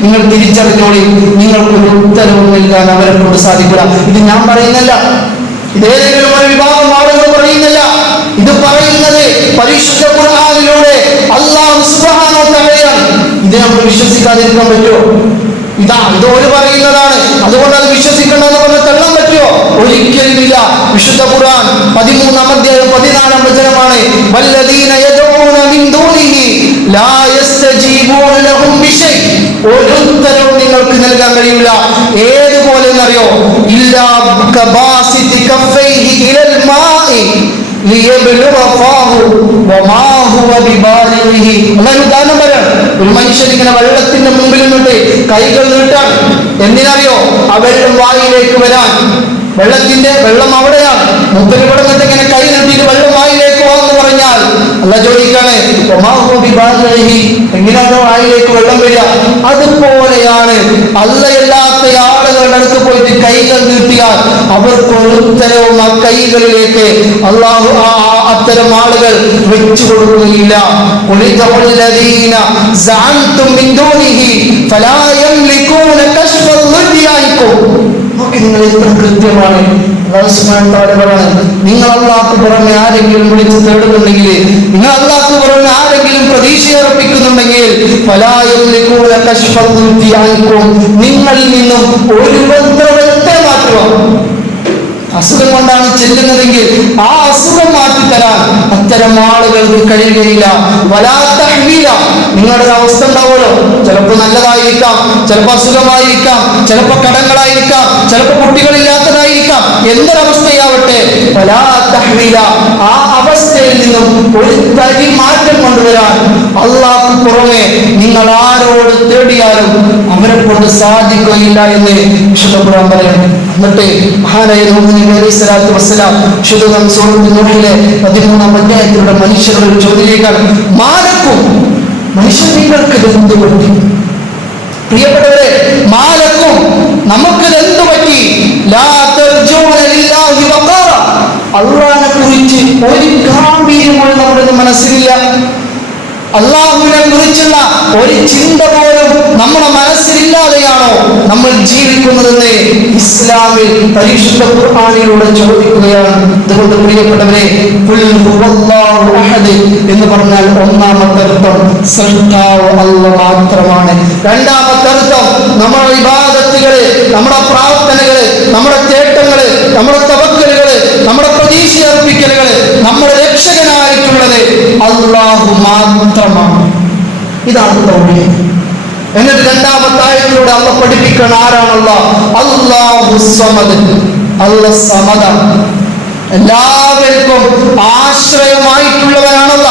നിങ്ങൾ നിങ്ങൾ തിരിച്ചറിഞ്ഞോളി, നിങ്ങൾക്കൊരു ഉത്തരവും നൽകാൻ അവരെ കൊണ്ട് സാധിക്കില്ല. ഇത് ഞാൻ പറയുന്നില്ല, ഇതേതെങ്കിലും ഒരു വിഭാഗം ആളുകൾ പറയുന്നില്ല. ഇത് പറയുന്നത് പരിശുദ്ധ ഖുർആനിലൂടെ അല്ലാഹു സുബ്ഹാനഹു വ തആലയാണ്. ഇത് നമ്മൾ വിശ്വസിക്കാതിരിക്കാൻ പറ്റുമോ? ഇതോര് പറയുന്നതാണ്, അതുകൊണ്ട് അത് വിശ്വസിക്കണമെന്ന് പറഞ്ഞ് തള്ളാൻ പറ്റുമോ? ഒരിക്കലുമില്ല. വിശുദ്ധ ഖുർആൻ 13-ാം അധ്യായം 14-ാം വചനമാണ്, വല്ലദീന യദഊന മിൻ ദൂനിഹി ലാ യസ്തജീബൂന ലഹും ബിശൈ. ഒരു ഉത്തരവും നിങ്ങൾക്ക് നൽകാൻ കഴിയില്ല. ഏതുപോലെ എന്നറിയോ? ഇല്ലാ കബാസിതി കഫൈഹി ഇലൽ മാഇ ലിയബ്ലുഗ ഫാഹു വമാ ഹുവ ബിബാലിഗിഹി. അല്ലാഹു ഉദാഹരണം പറയാണ്, ഒരു മനുഷ്യൻ ഇങ്ങനെ വെള്ളത്തിന്റെ മുമ്പിൽ നിന്നിട്ട് കൈകൾ നീട്ടാൻ. എന്തിനറിയോ? ആ വെള്ളം വായിലേക്ക് വരാൻ. വെള്ളം അവിടെയാണ്. മുമ്പിൽ ഇവിടെ നിന്നിട്ട് ഇങ്ങനെ കൈ നീട്ടിയിട്ട് വെള്ളം വായിലേക്ക് പോകാന്ന് പറഞ്ഞാൽ അല്ലാഹു ചോദിക്കാണ്, വമാ ഹുവ ബിബാലിഗിഹി, എങ്ങനെയാണോ വായിലേക്ക് വെള്ളം വരിക? അതുപോലെയാണ് അല്ലാഹല്ലാത്ത ആളുകളുടെ അടുത്ത് പോയിട്ട് കൈകൾ നീട്ടിയാൽ അവർക്ക് ഒരു ഉത്തരവും ആ കൈകളിലേക്ക് അള്ളാഹു അത്തരം ആളുകൾ വെച്ചു കൊടുക്കുകയില്ല. നിങ്ങൾ എത്ര കൃത്യമാണ്. നിങ്ങൾ അല്ലാഹു പുറമെ ആരെങ്കിലും വിളിച്ച് തേടുന്നുണ്ടെങ്കിൽ, നിങ്ങൾ അല്ലാഹു പുറമെ ആരെങ്കിലും പ്രതീക്ഷ അർപ്പിക്കുന്നുണ്ടെങ്കിൽ നിങ്ങളിൽ നിന്നും ഒരു ഉപദ്രവത്തെ മാറ്റുക. അസുഖം കൊണ്ടാണ് ചെല്ലുന്നതെങ്കിൽ ആ അസുഖം മാറ്റിത്തരാൻ അത്തരം ആളുകൾക്ക് കഴിയുകയില്ല. വലാത്തഹ്മീല, നിങ്ങളുടെ അവസ്ഥ ഉണ്ടാവുമല്ലോ, ചിലപ്പോൾ നല്ലതായിരിക്കാം, ചിലപ്പോൾ അസുഖമായിരിക്കാം, ചിലപ്പോൾ കടങ്ങളായിരിക്കാം, ചിലപ്പോൾ കുട്ടികളില്ലാത്തതായിരിക്കാം, എന്തൊരവസ്ഥയാവട്ടെ, വലാത്തഹ്മീല, ആ അവസ്ഥയിൽ നിന്നും ഒരു തരി മാറ്റം കൊണ്ടുവരാൻ അല്ലാഹു പുറമെ നിങ്ങൾ ആരോട് തേടിയാലും അവരെ കൊണ്ട് സാധിക്കുകയില്ല എന്ന് വിശുദ്ധ ഖുർആൻ പറയുന്നു. എന്നിട്ട് മഹാനായ നൂഹ് നബി സ്വല്ലല്ലാഹു അലൈഹി വസല്ലം ശുദ്ധം സൂറത്ത് നൂഹിലെ 13-ാം അധ്യായത്തിലൂടെ മനുഷ്യരുടെ ചോദ്യങ്ങൾ മാലക്കും, മനുഷ്യർ നിങ്ങൾക്ക് എന്ത് പറ്റി? പ്രിയപ്പെട്ടവരെ, മാലക്കും നമുക്ക് എന്ത് പറ്റി? ലാ തർജൂന ലില്ലാഹി വഖാറ, അല്ലാഹുവിനെ കുറിച്ച് ഒരു ഗാംഭീര്യമുള്ള നമ്മുടെ മനസ്സിലില്ല. അള്ളാഹുവിനെ കുറിച്ചുള്ള ഒരു ചിന്ത പോലും നമ്മുടെ മനസ്സിലില്ലാതെയാണോ നമ്മൾ ജീവിക്കുന്നതെന്ന് ഇസ്ലാമിൽ പരിശുദ്ധ ഖുർആനിലൂടെ ചോദിക്കുകയാണ്. അതുകൊണ്ട് പ്രിയപ്പെട്ടവരെ, ഖുൽ ഹുവല്ലാഹു അഹദ് എന്ന് പറഞ്ഞാൽ ഒന്നാമത്തെ അർത്ഥം സൃഷ്ടാവ് അല്ലാഹ് മാത്രമാണ്. രണ്ടാമത്തെ അർത്ഥം നമ്മുടെ ഇബാദത്തുകള്, നമ്മുടെ പ്രാർത്ഥനകള്, നമ്മുടെ തേട്ടങ്ങള്, നമ്മുടെ തവക്കലുകള്, നമ്മുടെ പ്രതീക്ഷ അർപ്പിക്കലുകള്, നമ്മുടെ രക്ഷകനായിട്ടുള്ളത് അല്ലാഹു മാത്രമാണ്. ഇതാണ് തൗഹീദ്. എന്നിട്ട് രണ്ടാമത്തെ ആയത്തിലൂടെ അല്ലാഹ് പഠിപ്പിക്കണം ആരാണല്ല. അല്ലാഹു സമദ്, അല്ലാഹ് സമദാണ്, എല്ലാവർക്കും ആശ്രയമായിട്ടുള്ളവനാണല്ല.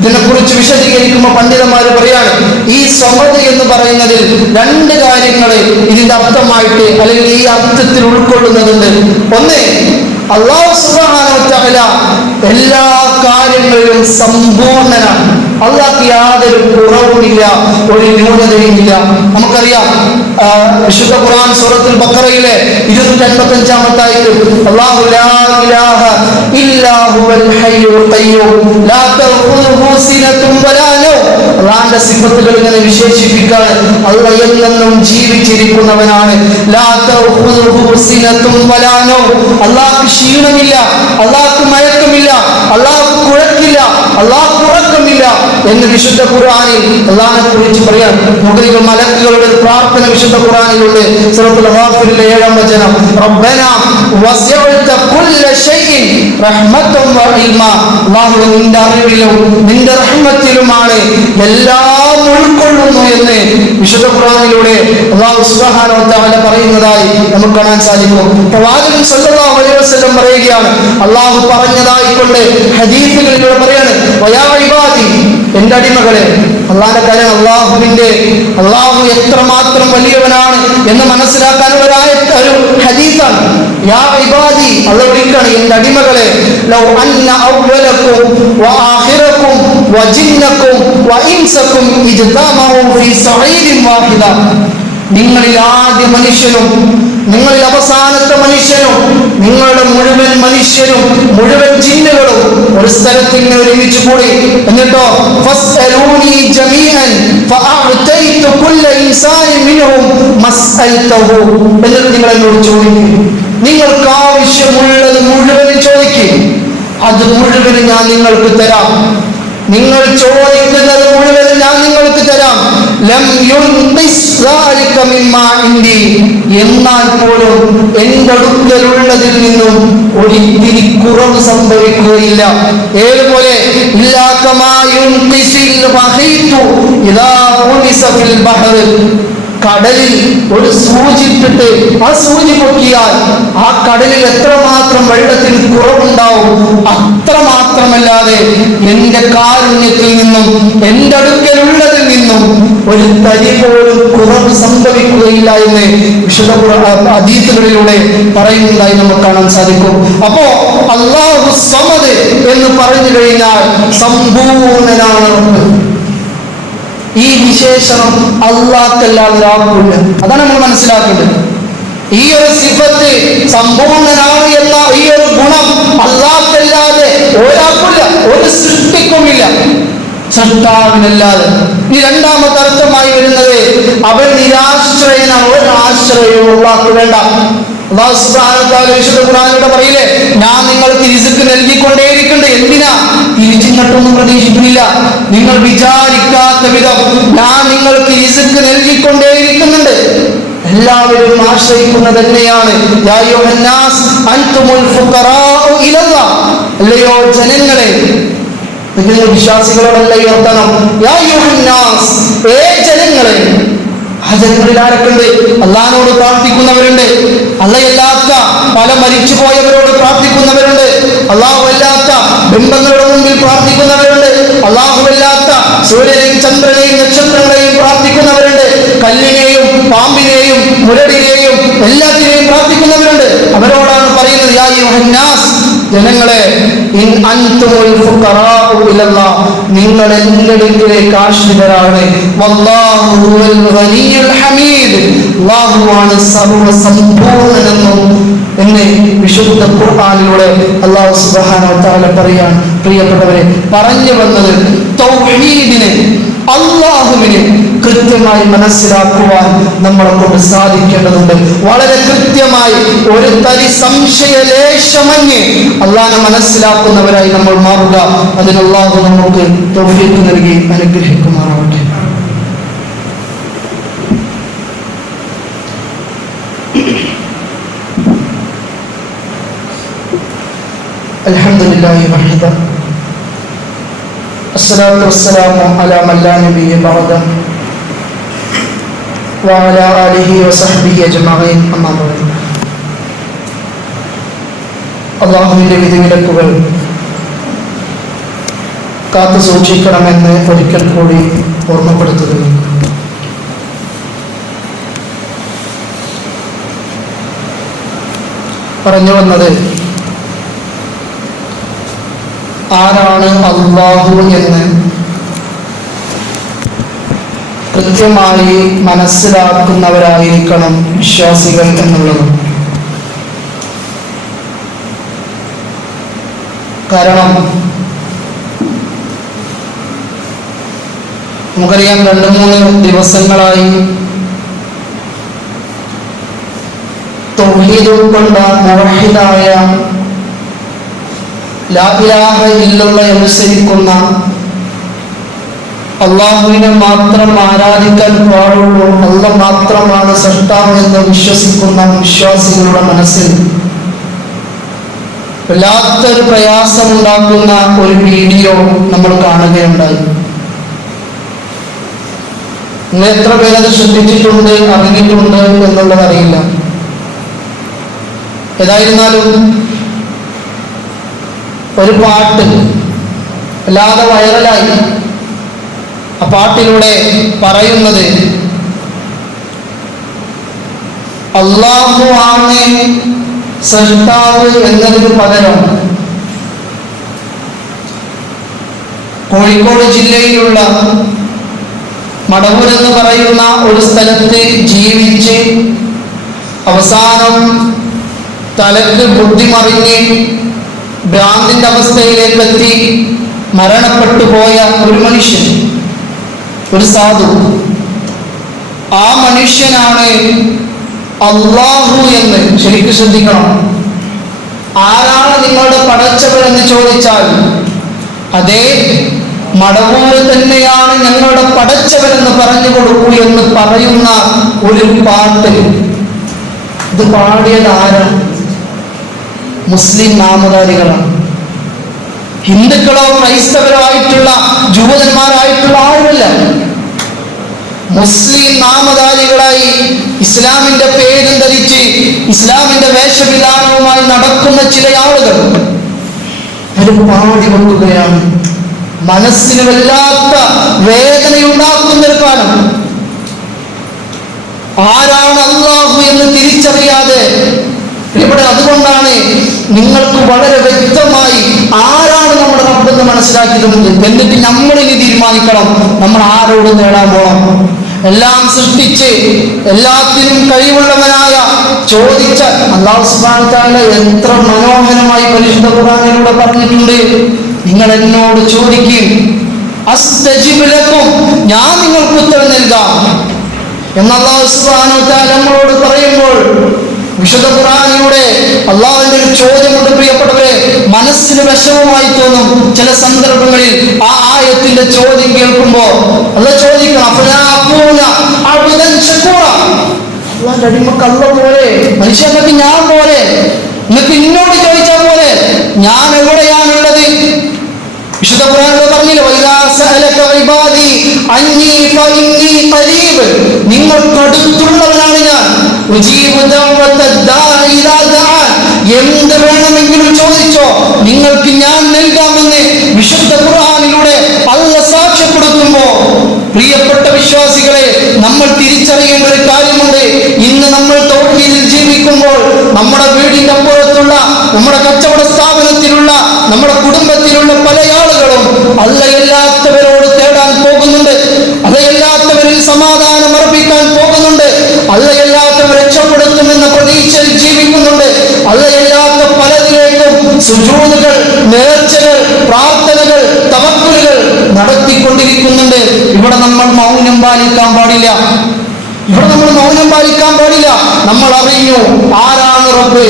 ഇതിനെക്കുറിച്ച് വിശദീകരിക്കുമ്പോൾ പണ്ഡിതന്മാര് പറയാണ്, ഈ സമദ് എന്ന് പറയുന്നതിൽ രണ്ട് കാര്യങ്ങൾ ഇതിന്റെ അർത്ഥമായിട്ട് അല്ലെങ്കിൽ ഈ അർത്ഥത്തിൽ ഉൾക്കൊള്ളുന്നതുണ്ട്. ഒന്ന്, അല്ലാഹു സുബ്ഹാനഹു വ തആല എല്ലാ കാര്യങ്ങളിലും സമ്പൂർണ്ണനാണ്. അല്ലാഹുക്ക് യാതൊരു കുറവുമില്ല, ഒരു ന്യൂനതയുമില്ല. നമുക്കറിയാം വിശുദ്ധ ഖുർആൻ സൂറത്തുൽ ബഖറയിലെ 255-ാമത്തെ ആയത്തിൽ അല്ലാഹു ലാ ഇലാഹ ഇല്ലാ ഹുവൽ ഹയ്യുൽ ഖയ്യൂം ലാ തഖുദുഹു സിനത്തും വലാ നൗം. അല്ലാഹുവിന്റെ സിഫത്തുകൾ ഇങ്ങനെ വിശേഷിപ്പിക്കാൻ, അല്ലാഹു എന്നെന്നും ജീവിച്ചിരിക്കുന്നവനാണ്. ലാ തഖുദുഹു സിനത്തും വലാ നൗം, അല്ലാഹുക്ക് ക്ഷീണമില്ല, അല്ലാഹുക്ക് മയക്കമില്ല, അല്ലാഹുക്ക് കുഴക്കില്ല, അല്ലാഹുക്ക് ഉറക്കമില്ല എന്ന് വിശുദ്ധ ഖുർആനിൽ അല്ലാഹുവിനെ കുറിച്ച് പറയാൻ. മുകളിൽ മലക്കുകളുടെ പ്രാർത്ഥന വിശുദ്ധ ഖുർആനിലുണ്ട്. സൂറത്തുൽ ഗാഫിറിലെ 7-ാം വചനം, റബ്ബനാ വസിഅത കുല്ല ഷൈഇൻ റഹ്മതൻ വ ഇൽമാ, അല്ലാഹു നിന്റെ അറിവിലും നിന്റെ റഹ്മത്തിലുമാണ് എല്ലാം ഉൾക്കൊള്ളുന്നു എന്ന് വിശുദ്ധ ഖുർആനിലൂടെ അല്ലാഹു സുബ്ഹാനഹു വ തആല പറയുന്നതായി നമുക്ക് കാണാൻ സാധിക്കും. പ്രവാചകൻ സല്ലല്ലാഹു അലൈഹി വസല്ലം പറയുകയാണ്, അല്ലാഹു പറഞ്ഞതായിക്കൊണ്ട് ഹദീസുകളിലൂടെ പറയാണ്, വയാ ഇബാദി, എന്റെ അടിമകളെ. അള്ളാന്റെ കാര്യം അള്ളാഹു എത്രമാത്രം വലിയവനാണ് എന്ന് മനസ്സിലാക്കാനുള്ള ഒരു ഹദീസാണ്. യാ ഇബാദി, അല്ലാഹു വിളിക്കാണ്, എന്റെ അടിമകളെ. ലൗ അന്ന അവ്വലക്കും വആഖിറക്കും വജിന്നക്കും വഇൻസക്കും ഇജ്തമഉ ഫീ സഈദിൻ വാഹിദ, നിങ്ങളിൽ ആദ്യ മനുഷ്യനും നിങ്ങളിൽ അവസാനത്തെ മനുഷ്യനും നിങ്ങളുടെ മുഴുവൻ മനുഷ്യരും മുഴുവൻ ജിന്നുകളും ഒരു സ്ഥലത്ത് ഇങ്ങനെ ഒരുമിച്ച് കൂടി, എന്നിട്ടോ ഫസ്അലൂനി ജമീഅൻ ഫഅഅതൈതു കുല്ല ഇൻസാനിൻ മിൻഹും മസ്അൽതഹു, എന്നിട്ട് നിങ്ങൾ എന്നോട് ചോദിക്കും, നിങ്ങൾക്ക് ആവശ്യമുള്ളത് മുഴുവനും ചോദിക്കും, അത് മുഴുവനും ഞാൻ നിങ്ങൾക്ക് തരാം. നിങ്ങൾ ചോദിക്കുന്നത് മുഴുവൻ ഞാൻ നിങ്ങൾക്ക് തരാം. ലം യുൻഖിസ് ദാലിക മിമ്മാ ഇൻദി, എന്നാൽ പോലും എൻ്റെ അടുക്കലുള്ളതിൽ നിന്നും ഒരിത്തിരി കുറവ് സംഭവിക്കുകയില്ല. ഏതുപോലെ ഇല്ലാ കമാ യുൻഖിസിൽ ബഹീതു ഇദാ ഉനിസ ഫിൽ ബഹർ, കടലിൽ ഒരു സൂചി ഇട്ടിട്ട് ആ സൂചി പൊക്കിയാൽ ആ കടലിൽ എത്രമാത്രം വെള്ളത്തിൽ കുറവുണ്ടാവും, അത്രമാത്രമല്ലാതെ എൻ്റെ കാരുണ്യത്തിൽ നിന്നും എൻ്റെ അടുക്കലുള്ളതിൽ നിന്നും ഒരു തരി പോലും കുറവ് സംഭവിക്കുകയില്ല എന്ന് വിശുദ്ധ ഹദീസുകളിലൂടെ പറയുന്നതായി നമുക്ക് കാണാൻ സാധിക്കും. അപ്പോ അല്ലാഹു സമദ് എന്ന് പറഞ്ഞു കഴിഞ്ഞാൽ സമ്പൂർണ്ണനാണ്. ഈ വിശേഷണം അല്ലാഹുക്കല്ലാതെ ആർക്കുമില്ല. അതാണ് നമ്മൾ മനസ്സിലാക്കേണ്ടത്. ഈ ഒരു സിഫത്ത് സമ്പൂർണ്ണനാണ് എന്ന ഈ ഒരു ഗുണം അല്ലാഹുവല്ലാതെ ഒരാൾക്കില്ല, ഒരു സൃഷ്ടിക്കുമില്ല, സൃഷ്ടാവിനല്ലാതെ. ഈ രണ്ടാമത്തെ അർത്ഥമായി വരുന്നത് അവൻ നിരാശ്രയനാണ്, ഒരു ആശ്രയവും അല്ലാഹു വേണ്ട. അല്ലാഹു സുബ്ഹാനഹു വ തആല വിശുദ്ധ ഖുർആനിലൂടെ പറയില്ലേ, ഞാൻ നിങ്ങൾക്ക് റിസ്ക് നൽകിക്കൊണ്ടേയിരിക്കുന്നുണ്ട്. എന്തിനാ? തിരിച്ചിങ്ങോട്ടൊന്നും പ്രതീക്ഷിക്കുന്നില്ല. നിങ്ങൾ വിചാരിക്കാത്ത വിധം ഞാൻ നിങ്ങൾക്ക് റിസ്ക് നൽകിക്കൊണ്ടേയിരിക്കുന്നുണ്ട്. എല്ലാവരും ആശ്രയിക്കുന്നത് തന്നെയാണ്. യാ അയ്യുഹന്നാസ് അൻതുമുൽ ഫുഖറാഉ ഇലല്ലാഹ്, അല്ലയോ ജനങ്ങളെ, നിങ്ങൾ വിശ്വാസികളോടല്ല ഉയർത്തണം. യാ അയ്യുഹന്നാസ്, ജനങ്ങളെ. ആ ജനങ്ങളിൽ ആരൊക്കെയുണ്ട്? അള്ളാഹിനോട് പ്രാർത്ഥിക്കുന്നവരുണ്ട്, അള്ളയല്ലാത്ത പല മരിച്ചുപോയവരോട് പ്രാർത്ഥിക്കുന്നവരുണ്ട്, അല്ലാഹുവല്ലാത്ത ബിംബങ്ങളുടെ മുമ്പിൽ പ്രാർത്ഥിക്കുന്നവരുണ്ട്, അല്ലാഹുവല്ലാത്ത സൂര്യനെയും ചന്ദ്രനെയും നക്ഷത്രങ്ങളെയും പ്രാർത്ഥിക്കുന്നവരുണ്ട്, കല്ലിനെയും പാമ്പിനെയും മുരടിനെയും എല്ലാത്തിനെയും പ്രാർത്ഥിക്കുന്നവരുണ്ട്. അവരോടാണ് പറയുന്നത്, യാ അയ്യുഹന്നാസ്, ജനങ്ങളെ, ഇൻ അൻതുമുൽ ഫുഖറാഉ ഇലല്ലാഹ്, നിങ്ങൾ എൻ്റെ അടുക്കലേക്ക് ആശ്രിതരാണ്. വല്ലാഹു ഹുവൽ ഗനിയ്യുൽ ഹമീദ്, അല്ലാഹുവാണ് സർവ്വസമ്പൂർണ്ണനെന്നും എന്ന് വിശുദ്ധ ഖുർആനിലൂടെ അല്ലാഹു സുബ്ഹാനഹു വ തആല പറയാൻ. പ്രിയപ്പെട്ടവരെ, പറഞ്ഞു വന്നത് തൗഹീദിനെ, അല്ലാഹുവിനെ കൃത്യമായി മനസ്സിലാക്കുവാൻ നമ്മളെ കൊണ്ട് സാധിക്കേണ്ടതുണ്ട്. വളരെ കൃത്യമായി ഒരു തരി സംശയലേശമന്യേ അല്ലാഹുവിനെ മനസ്സിലാക്കുന്നവരായി നമ്മൾ മാറുക. അതിന് അല്ലാഹു നമുക്ക് തൗഫീഖ് നൽകി അനുഗ്രഹിക്കുമാറാവട്ടെ. അൽഹംദുലില്ലാഹി വഹദ അസ്സലാത്തു വസ്സലാമു അലാ മൻ ലാ നബിയ്യ ബഅദ വഅലാ ആലിഹി വസഹ്ബിഹി അജ്മഈൻ. അമ്മാ ബഅദ്. അല്ലാഹുവിന്റെ വിധിവിലക്കുകൾ കാത്തു സൂക്ഷിക്കണമെന്ന് ഒരിക്കൽ കൂടി ഓർമ്മപ്പെടുത്തുന്നു. പറഞ്ഞു വന്നത്, ആരാണ് അല്ലാഹു എന്ന് കൃത്യമായി മനസ്സിലാക്കുന്നവരായിരിക്കണം വിശ്വാസികൾ എന്നുള്ളത്. കാരണം നമുക്കറിയാം, 2-3 ദിവസങ്ങളായി തൗഹീദ് ഉൾക്കൊണ്ട മുവഹിദായ ലാ ഇലാഹ ഇല്ലല്ലാഹ് അനുസരിക്കുന്ന, അല്ലാഹുവിനെ മാത്രം ആരാധിക്കാൻ പാടുള്ളൂ, അല്ലാഹ് മാത്രമാണ് സൃഷ്ടാവ് എന്ന് വിശ്വസിക്കുന്ന വിശ്വാസികളുടെ മനസ്സിൽ വല്ലാത്തൊരു പ്രയാസമുണ്ടാക്കുന്ന ഒരു വീഡിയോ നമ്മൾ കാണുകയുണ്ടായി. നിങ്ങൾ എത്ര പേരത് ശ്രദ്ധിച്ചിട്ടുണ്ട്, അറിഞ്ഞിട്ടുണ്ട് എന്നുള്ളത് അറിയില്ല. ഏതായിരുന്നാലും ഒരു പാട്ട് വല്ലാതെ വൈറലായി. ആ പാട്ടിലൂടെ പറയുന്നത്, അല്ലാഹു ആണ് സൃഷ്ടാവ് എന്നതിന് പകരം കോഴിക്കോട് ജില്ലയിലുള്ള മടവൂർ എന്ന് പറയുന്ന ഒരു സ്ഥലത്ത് ജീവിച്ച് അവസാനം തലക്ക് ബുദ്ധിമറിഞ്ഞ് ഭ്രാന്തിന്റെ അവസ്ഥയിലേക്ക് എത്തി മരണപ്പെട്ടു പോയ ഒരു മനുഷ്യൻ, ഒരു സാധു, ആ മനുഷ്യനാണ് അല്ലാഹു എന്ന്. ശരിക്കും ശ്രദ്ധിക്കണം. ആരാണ് നിങ്ങളുടെ പടച്ചവരെന്ന് ചോദിച്ചാൽ, അതേ മടവൂര് തന്നെയാണ് ഞങ്ങളുടെ പടച്ചവരെന്ന് പറഞ്ഞു കൊടുക്കൂ എന്ന് പറയുന്ന ഒരു പാട്ട്. ഇത് പാടിയത് ആരാണ്? മുസ്ലിം നാമധാരികളാണ്. ഹിന്ദുക്കളോ ക്രൈസ്തവരോ ആയിട്ടുള്ള ജൂതന്മാരായിട്ടുള്ള ആരുമല്ല. മുസ്ലിം നാമധാരികളായി ഇസ്ലാമിന്റെ പേരും ധരിച്ച് ഇസ്ലാമിന്റെ വേഷവിധാനവുമായി നടക്കുന്ന ചില ആളുകൾ ഒരു പാടി വെക്കുകയാണ്. മനസ്സിന് വല്ലാത്ത വേദനയുണ്ടാക്കുന്ന ഒരു കാലം. ആരാണ് അല്ലാഹു എന്ന് തിരിച്ചറിയാതെ ഇവിടെ, അതുകൊണ്ടാണ് നിങ്ങൾക്ക് വളരെ വ്യക്തമായി ആരാണ് നമ്മുടെ റബ്ബെന്ന് മനസ്സിലാക്കിയിട്ടുണ്ട്. എന്നിട്ട് നമ്മൾ ഇനി തീരുമാനിക്കണം നമ്മൾ ആരോട് നേടാൻ പോകണം. എല്ലാം സൃഷ്ടിച്ച് എല്ലാത്തിനും കഴിവുള്ളവനായ ചോദിച്ച അല്ലാഹു സുബ്ഹാനഹു വ തആല എത്ര മനോഹരമായി പരിശുദ്ധ ഖുർആനിലൂടെ പറഞ്ഞിട്ടുണ്ട്. നിങ്ങൾ എന്നോട് ചോദിക്കും, അസ്തജിബ് ലക്കും, ഞാൻ നിങ്ങൾക്ക് ഉത്തരം നൽകാം എന്ന് അല്ലാഹു സുബ്ഹാനഹു വ തആല നമ്മളോട് പറയുമ്പോൾ വിശുദ്ധ ഖുർആനിലൂടെ അല്ലാഹുവിന്റെ ഒരു ചോദ്യമുണ്ട് പ്രിയപ്പെട്ടവരെ. മനസ്സിന് വിഷമമായി തോന്നും ചില സന്ദർഭങ്ങളിൽ ആ ആയത്തിന്റെ ചോദ്യം കേൾക്കുമ്പോൾ. അല്ലാഹു ചോദിക്കണം, അല്ലാഹുവിന്റെ അടിമക്ക് അല്ലാഹു പോലെ, മനുഷ്യർക്ക് ഞാൻ പോലെ, നിങ്ങൾക്ക് ഇന്നോട് ചോദിച്ചാൽ പോലെ ഞാൻ എവിടെയാണുള്ളത്? വിശുദ്ധ ഖുർആനിൽ പറഞ്ഞില്ല, വൈദാ സഅലക ഇബാദി അന്നി ഫഇന്നി ഖരീബ്, നിങ്ങൾക്ക് അടുത്തുള്ളവനാണ് ഞാൻ. ഉജീബു ദഅവത ദാഇ ഇദാ ദഅൻ, എന്ത് വേണമെങ്കിലും ചോദിച്ചോ, നിങ്ങൾക്ക് ഞാൻ നൽകാമെന്ന് വിശുദ്ധ ഖുർആനിലൂടെ അല്ലാഹു സാക്ഷ്യപ്പെടുത്തുമ്പോൾ പ്രിയപ്പെട്ട വിശ്വാസികളെ, നമ്മൾ തിരിച്ചറിയേണ്ട ഒരു കാര്യമുണ്ട്. ഇന്ന് നമ്മൾ തൗഹീദിൽ ജീവിക്കുമ്പോൾ നമ്മുടെ വീടിന്റെ അപ്പുറത്തുള്ള, നമ്മുടെ കച്ചവട സ്ഥാപനത്തിലുള്ള, നമ്മുടെ കുടുംബത്തിലുള്ള പല ആളുകളും അല്ലാഹുവല്ലാത്തവരോട് തേടാൻ പോകുന്നുണ്ട്. അല്ലാഹുവല്ലാത്തവരിൽ സമാധാനം അർപ്പിക്കാൻ പോകുന്നുണ്ട്. അല്ലാഹുവല്ലാത്തവർ രക്ഷപ്പെടുത്തുമെന്ന പ്രതീക്ഷയിൽ ജീവിക്കുന്നുണ്ട്. അല്ലാഹുവല്ലാത്ത പലതിലേക്കും സുജൂദുകൾ, നേർച്ചകൾ, പ്രാർത്ഥനകൾ, തവക്കുലുകൾ നടത്തിക്കൊണ്ടിരിക്കുന്നുണ്ട്. ഇവിടെ നമ്മൾ മൗനം പാലിക്കാൻ പാടില്ല. നമ്മൾ അറിഞ്ഞു ആരാണ് റബ്ബ്,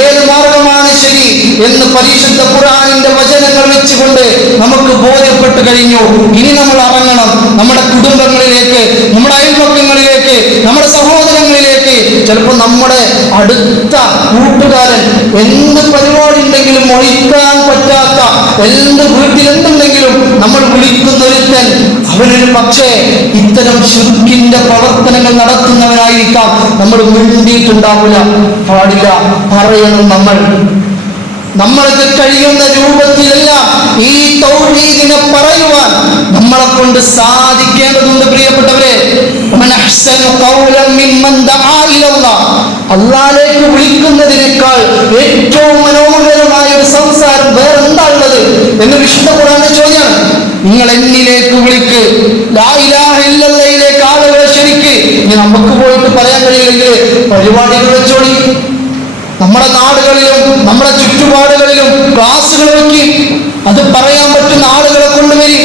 ഏത് മാർഗമാണ് ശരി എന്ന് പരിശുദ്ധ ഖുർആനിന്റെ വചനങ്ങൾ വെച്ചുകൊണ്ട് നമുക്ക് ബോധ്യപ്പെട്ടു കഴിഞ്ഞു. ഇനി നമ്മൾ ഇറങ്ങണം നമ്മുടെ കുടുംബങ്ങളിലേക്ക്, നമ്മുടെ അയൽപക്കങ്ങളിലേക്ക്, നമ്മുടെ സഹോദരങ്ങളിലേക്ക്. ചിലപ്പോൾ നമ്മുടെ അടുത്ത കൂട്ടുകാരൻ എന്ത് പരിപാടി ഉണ്ടെങ്കിലും ഒഴിക്കാൻ പറ്റാത്ത, എന്ത് വീട്ടിൽ എന്തുണ്ടെങ്കിലും നമ്മൾ വിളിക്കുന്ന ഒരുത്തൻ, അവനൊരു പക്ഷേ ഇത്തരം ശിർക്കിന്റെ പ്രവർത്തനങ്ങൾ നടത്തുന്നവനായിരിക്കാം. നമ്മൾ മിണ്ടിയിട്ടുണ്ടാവില്ല, പാടില്ല, പറയണം. നമ്മൾക്ക് കഴിയുന്ന രൂപത്തിലെല്ലാം ഈ തൗഹീദിനെ പറയുവാൻ നമ്മളെ കൊണ്ട് സാധിക്കേണ്ടതുണ്ട് പ്രിയപ്പെട്ടവരെ. അല്ലാഹുവിലേക്ക് വിളിക്കുന്നതിനേക്കാൾ ഏറ്റവും മനോഹരമായ ഒരു സംസാരം വേറെ എന്താ ഉള്ളത് എന്ന് വിശുദ്ധ ഖുർആനിലെ ചോദ്യമാണ്. നിങ്ങൾ എന്നിലേക്ക് വിളിക്ക്, ലാ ഇലാഹ ഇല്ലല്ലാഹിലേക്ക് ആളുകളെ ക്ഷണിക്ക്. ഇനി നമുക്ക് പോയിട്ട് പറയാൻ കഴിയില്ലെങ്കിൽ പരിപാടികൾ വെച്ചോളി. നമ്മുടെ നാടുകളിലും നമ്മുടെ ചുറ്റുപാടുകളിലും ക്ലാസുകൾ വെക്കി, അത് പറയാൻ പറ്റുന്ന ആളുകളെ കൊണ്ടുവരി.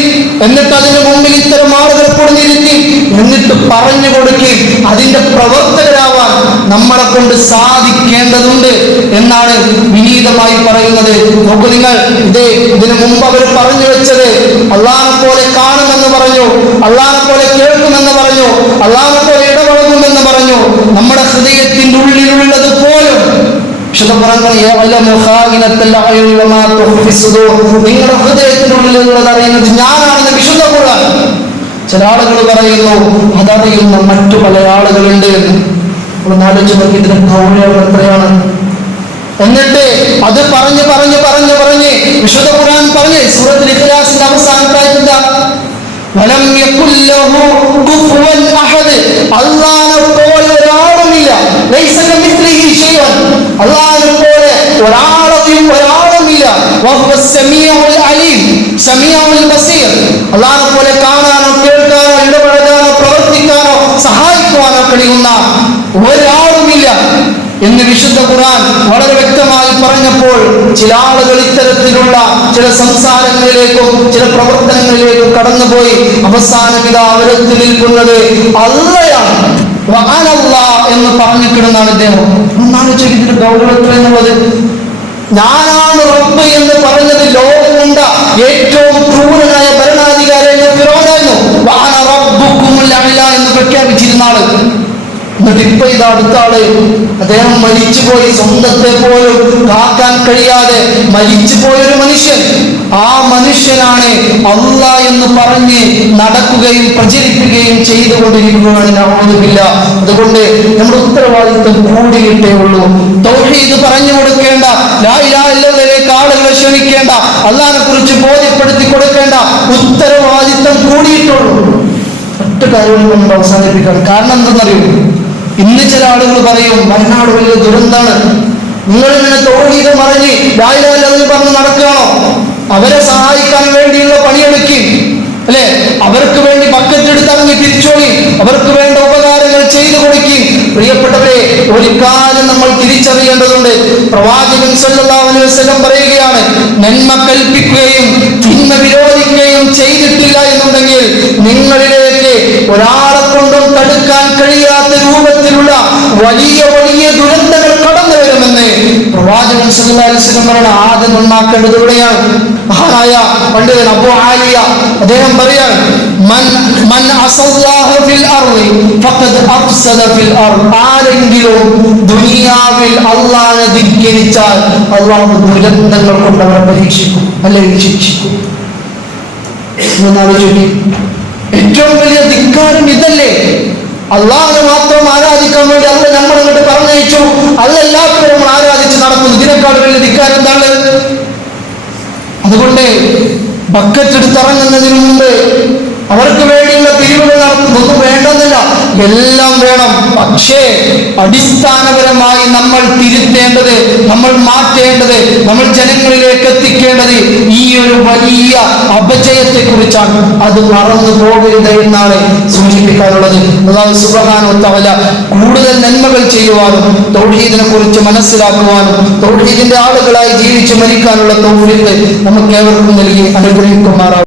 എന്നിട്ട് അതിന് മുമ്പിൽ ഇത്തരം ആളുകളെ കൊണ്ടിരുത്തി, എന്നിട്ട് പറഞ്ഞു കൊടുക്കി. അതിന്റെ പ്രവർത്തകരാവാൻ നമ്മളെ കൊണ്ട് സാധിക്കേണ്ടതുണ്ട് എന്നാണ് വിനീതമായി പറയുന്നത്. നോക്കൂ നിങ്ങൾ, ഇതിനു മുമ്പ് അവർ പറഞ്ഞു വെച്ചത് അല്ലാഹനെ പോലെ കാണുമെന്ന് പറഞ്ഞു, അല്ലാഹനെ പോലെ കേൾക്കുമെന്ന് പറഞ്ഞു, അല്ലാഹനെ പോലെ ഇടപഴകുമെന്ന് പറഞ്ഞു. നമ്മുടെ ഹൃദയത്തിന്റെ ഉള്ളിലുള്ളത് പോലും നിങ്ങളുടെ ഹൃദയത്തിനുള്ളിലുള്ളത് അറിയുന്നത് ഞാനാണെന്ന് വിശുദ്ധ ഖുർആൻ. ചില ആളുകൾ പറയുന്നു അതറിയുന്ന മറ്റു പല ആളുകളുണ്ട് എന്ന്. ആലോചിച്ച് നോക്കി, ഇതിന്റെ ഗൗരവം എത്രയാണ്. എന്നിട്ട് അത് പറഞ്ഞ് വിശുദ്ധ ഖുർആൻ പറഞ്ഞ് സൂറത്തുൽ ഇഖ്ലാസിന്റെ അവസാനത്തെ ആയത്ത് വലം യകുൽ ലഹു കുഫുവൻ അഹദ്, അല്ലാഹനെ പോലെ ഒരാളുമില്ല. ലൈസ കമിസ്ലിഹി ശൈഅൻ, അല്ലാഹനെ പോലെ ഒരാളുമില്ല. വഹുവസ് സമീഉൽ അലീം, സമീഉൽ ബസീർ, അല്ലാഹനെ പോലെ കാണാനോ കേൾക്കാനോ ഇടപെടാനോ പ്രവർത്തിക്കാനോ സഹായിക്കുവാനോ കഴിയുന്ന ഒരാളുമില്ല എന്ന് വിശുദ്ധ ഖുർആൻ വളരെ വ്യക്തമായി പറഞ്ഞപ്പോൾ ചില ആളുകൾ ഇത്തരത്തിലുള്ള ചില സംസാരങ്ങളിലേക്കും ചില പ്രവർത്തനങ്ങളിലേക്കും കടന്നുപോയി. അവസാനം ഇതാ അവരെത്തി നിൽക്കുന്നത് അള്ളയാണ്, എന്ന് പറഞ്ഞിട്ടുണ്ടെന്നാണ് ഇദ്ദേഹം. ഒന്നാണ് ഇതിന്റെ ഗൗരവത്തിൽ എന്നുള്ളത്. ഞാനാണ് റബ്ബ് എന്ന് പറഞ്ഞത് ലോകം കണ്ട ഏറ്റവും ക്രൂരനായ ഭരണാധികാരിയായ ഫിറഔനായിരുന്നു. വഅന റബ്ബുക്കുമുൽ അഅ്ല എന്ന് പ്രഖ്യാപിച്ചിരുന്ന ആള്. എന്നിട്ട് ഇപ്പൊ ഇത് അടുത്ത ആള് അദ്ദേഹം മരിച്ചുപോയി, സ്വന്തത്തെ പോലും കാക്കാൻ കഴിയാതെ മരിച്ചുപോയൊരു മനുഷ്യൻ. ആ മനുഷ്യനാണ് അല്ലാഹ് എന്ന് പറഞ്ഞ് നടക്കുകയും പ്രചരിപ്പിക്കുകയും ചെയ്തുകൊണ്ടിരിക്കുകയാണ്. നഅൂദുബില്ല. അതുകൊണ്ട് നമ്മുടെ ഉത്തരവാദിത്വം കൂടിയിട്ടേ ഉള്ളൂ. തൗഹീദ് പറഞ്ഞു കൊടുക്കേണ്ട, ലാ ഇലാഹ ഇല്ലല്ലാഹിലേക്ക് ആളുകളെ ക്ഷണിക്കേണ്ട, അല്ലാഹനെ കുറിച്ച് ബോധ്യപ്പെടുത്തി കൊടുക്കേണ്ട ഉത്തരവാദിത്വം കൂടിയിട്ടുള്ളൂ. ഒറ്റ കാര്യം കൊണ്ട് അവസാനിപ്പിക്കണം. കാരണം എന്തെന്നറിയൂ, ഇന്ന് ചില ആളുകൾ പറയും വയനാട് വലിയ ദുരന്താണ്, നിങ്ങൾ ഇങ്ങനെ തൗഹീദ് പറഞ്ഞ് ലാ ഇലാഹ ഇല്ലല്ലാഹ് പറഞ്ഞ് നടക്കുകയാണോ? അവരെ സഹായിക്കാൻ വേണ്ടിയുള്ള പണിയെടുക്കും. അല്ലെ? അവർക്ക് വേണ്ടി ബക്കറ്റ് എടുത്ത് ഇറങ്ങി തിരിച്ചോളി, അവർക്ക് വേണ്ട ഉപകാരങ്ങൾ ചെയ്തു കൊടുക്കി. പ്രിയപ്പെട്ടവരെ, ഒരു കാര്യം നമ്മൾ തിരിച്ചറിയേണ്ടതുണ്ട്. പ്രവാചകൻ സല്ലല്ലാഹു അലൈഹി വസല്ലം പറയുകയാണ്, നന്മ കൽപ്പിക്കുകയും തിന്മ വിരോധിക്കുകയും ചെയ്തിട്ടില്ല എന്നുണ്ടെങ്കിൽ നിങ്ങളിലേക്ക് ഒരാളെ കൊണ്ടും തടുക്കാൻ കഴിയാത്ത രൂപത്തിലുള്ള വലിയ വലിയ ദുരന്തങ്ങൾ കടന്നു വരുമെന്ന് പ്രവാചകൻ സല്ലല്ലാഹു അലൈഹി വസല്ലം പറയുന്ന ആദ്യം നന്നാക്കേണ്ടത് ഇവിടെയാണ്. മഹാനായ പണ്ഡിതൻ അബൂ ആലിയ അദ്ദേഹം പറയാണ്, മൻ അസല്ലാഹ ഫിൽ അർളി ഫഖദ് അഫ്സദ ഫിൽ അർള്. ആരെങ്കിലും ദുനിയാവിൽ അല്ലാഹുവിനെ ധിക്കരിച്ചാൽ അല്ലാഹു ദുരന്തങ്ങൾ കൊണ്ട് അവരെ പരീക്ഷിക്കും, അല്ലെങ്കിൽ ശിക്ഷിക്കും. ഏറ്റവും വലിയ ധിക്കാരം ഇതല്ലേ? അള്ളാഹുവിനെ മാത്രം ആരാധിക്കാൻ വേണ്ടി അല്ല നമ്മൾ അങ്ങോട്ട് പറഞ്ഞയച്ചു, അല്ലെല്ലാവരും നമ്മൾ ആരാധിച്ച് നടക്കുന്നു. ഇതിനേക്കാൾ വലിയ ധിക്കാരം എന്താണ്? അതുകൊണ്ട് ബക്കറ്റ് എടുത്തിറങ്ങുന്നതിന് മുമ്പ് അവർക്ക് വേണ്ടിയുള്ള പിരിവുകൾ നടത്തുന്നൊന്നും വേണ്ടെന്നില്ല, എല്ലാം വേണം. പക്ഷേ അടിസ്ഥാനപരമായി നമ്മൾ തിരുത്തേണ്ടത്, നമ്മൾ മാറ്റേണ്ടത്, നമ്മൾ ജനങ്ങളിലേക്ക് എത്തിക്കേണ്ടത് ഈ ഒരു വലിയ അപജയത്തെ കുറിച്ചാണ്. അത് മറന്നു പോകരുത് എന്നാണ് സൂചിപ്പിക്കാനുള്ളത്. അല്ലാഹു സുബ്ഹാനഹു വ തആല കൂടുതൽ നന്മകൾ ചെയ്യുവാനും തൗഹീദിനെ കുറിച്ച് മനസ്സിലാക്കുവാനും തൗഹീദിന്റെ ആളുകളായി ജീവിച്ച് മരിക്കാനുള്ള തൗഫീഖ് നമുക്ക് ഏവർക്കും നൽകി അനുഗ്രഹിക്കുമാറാവട്ടെ.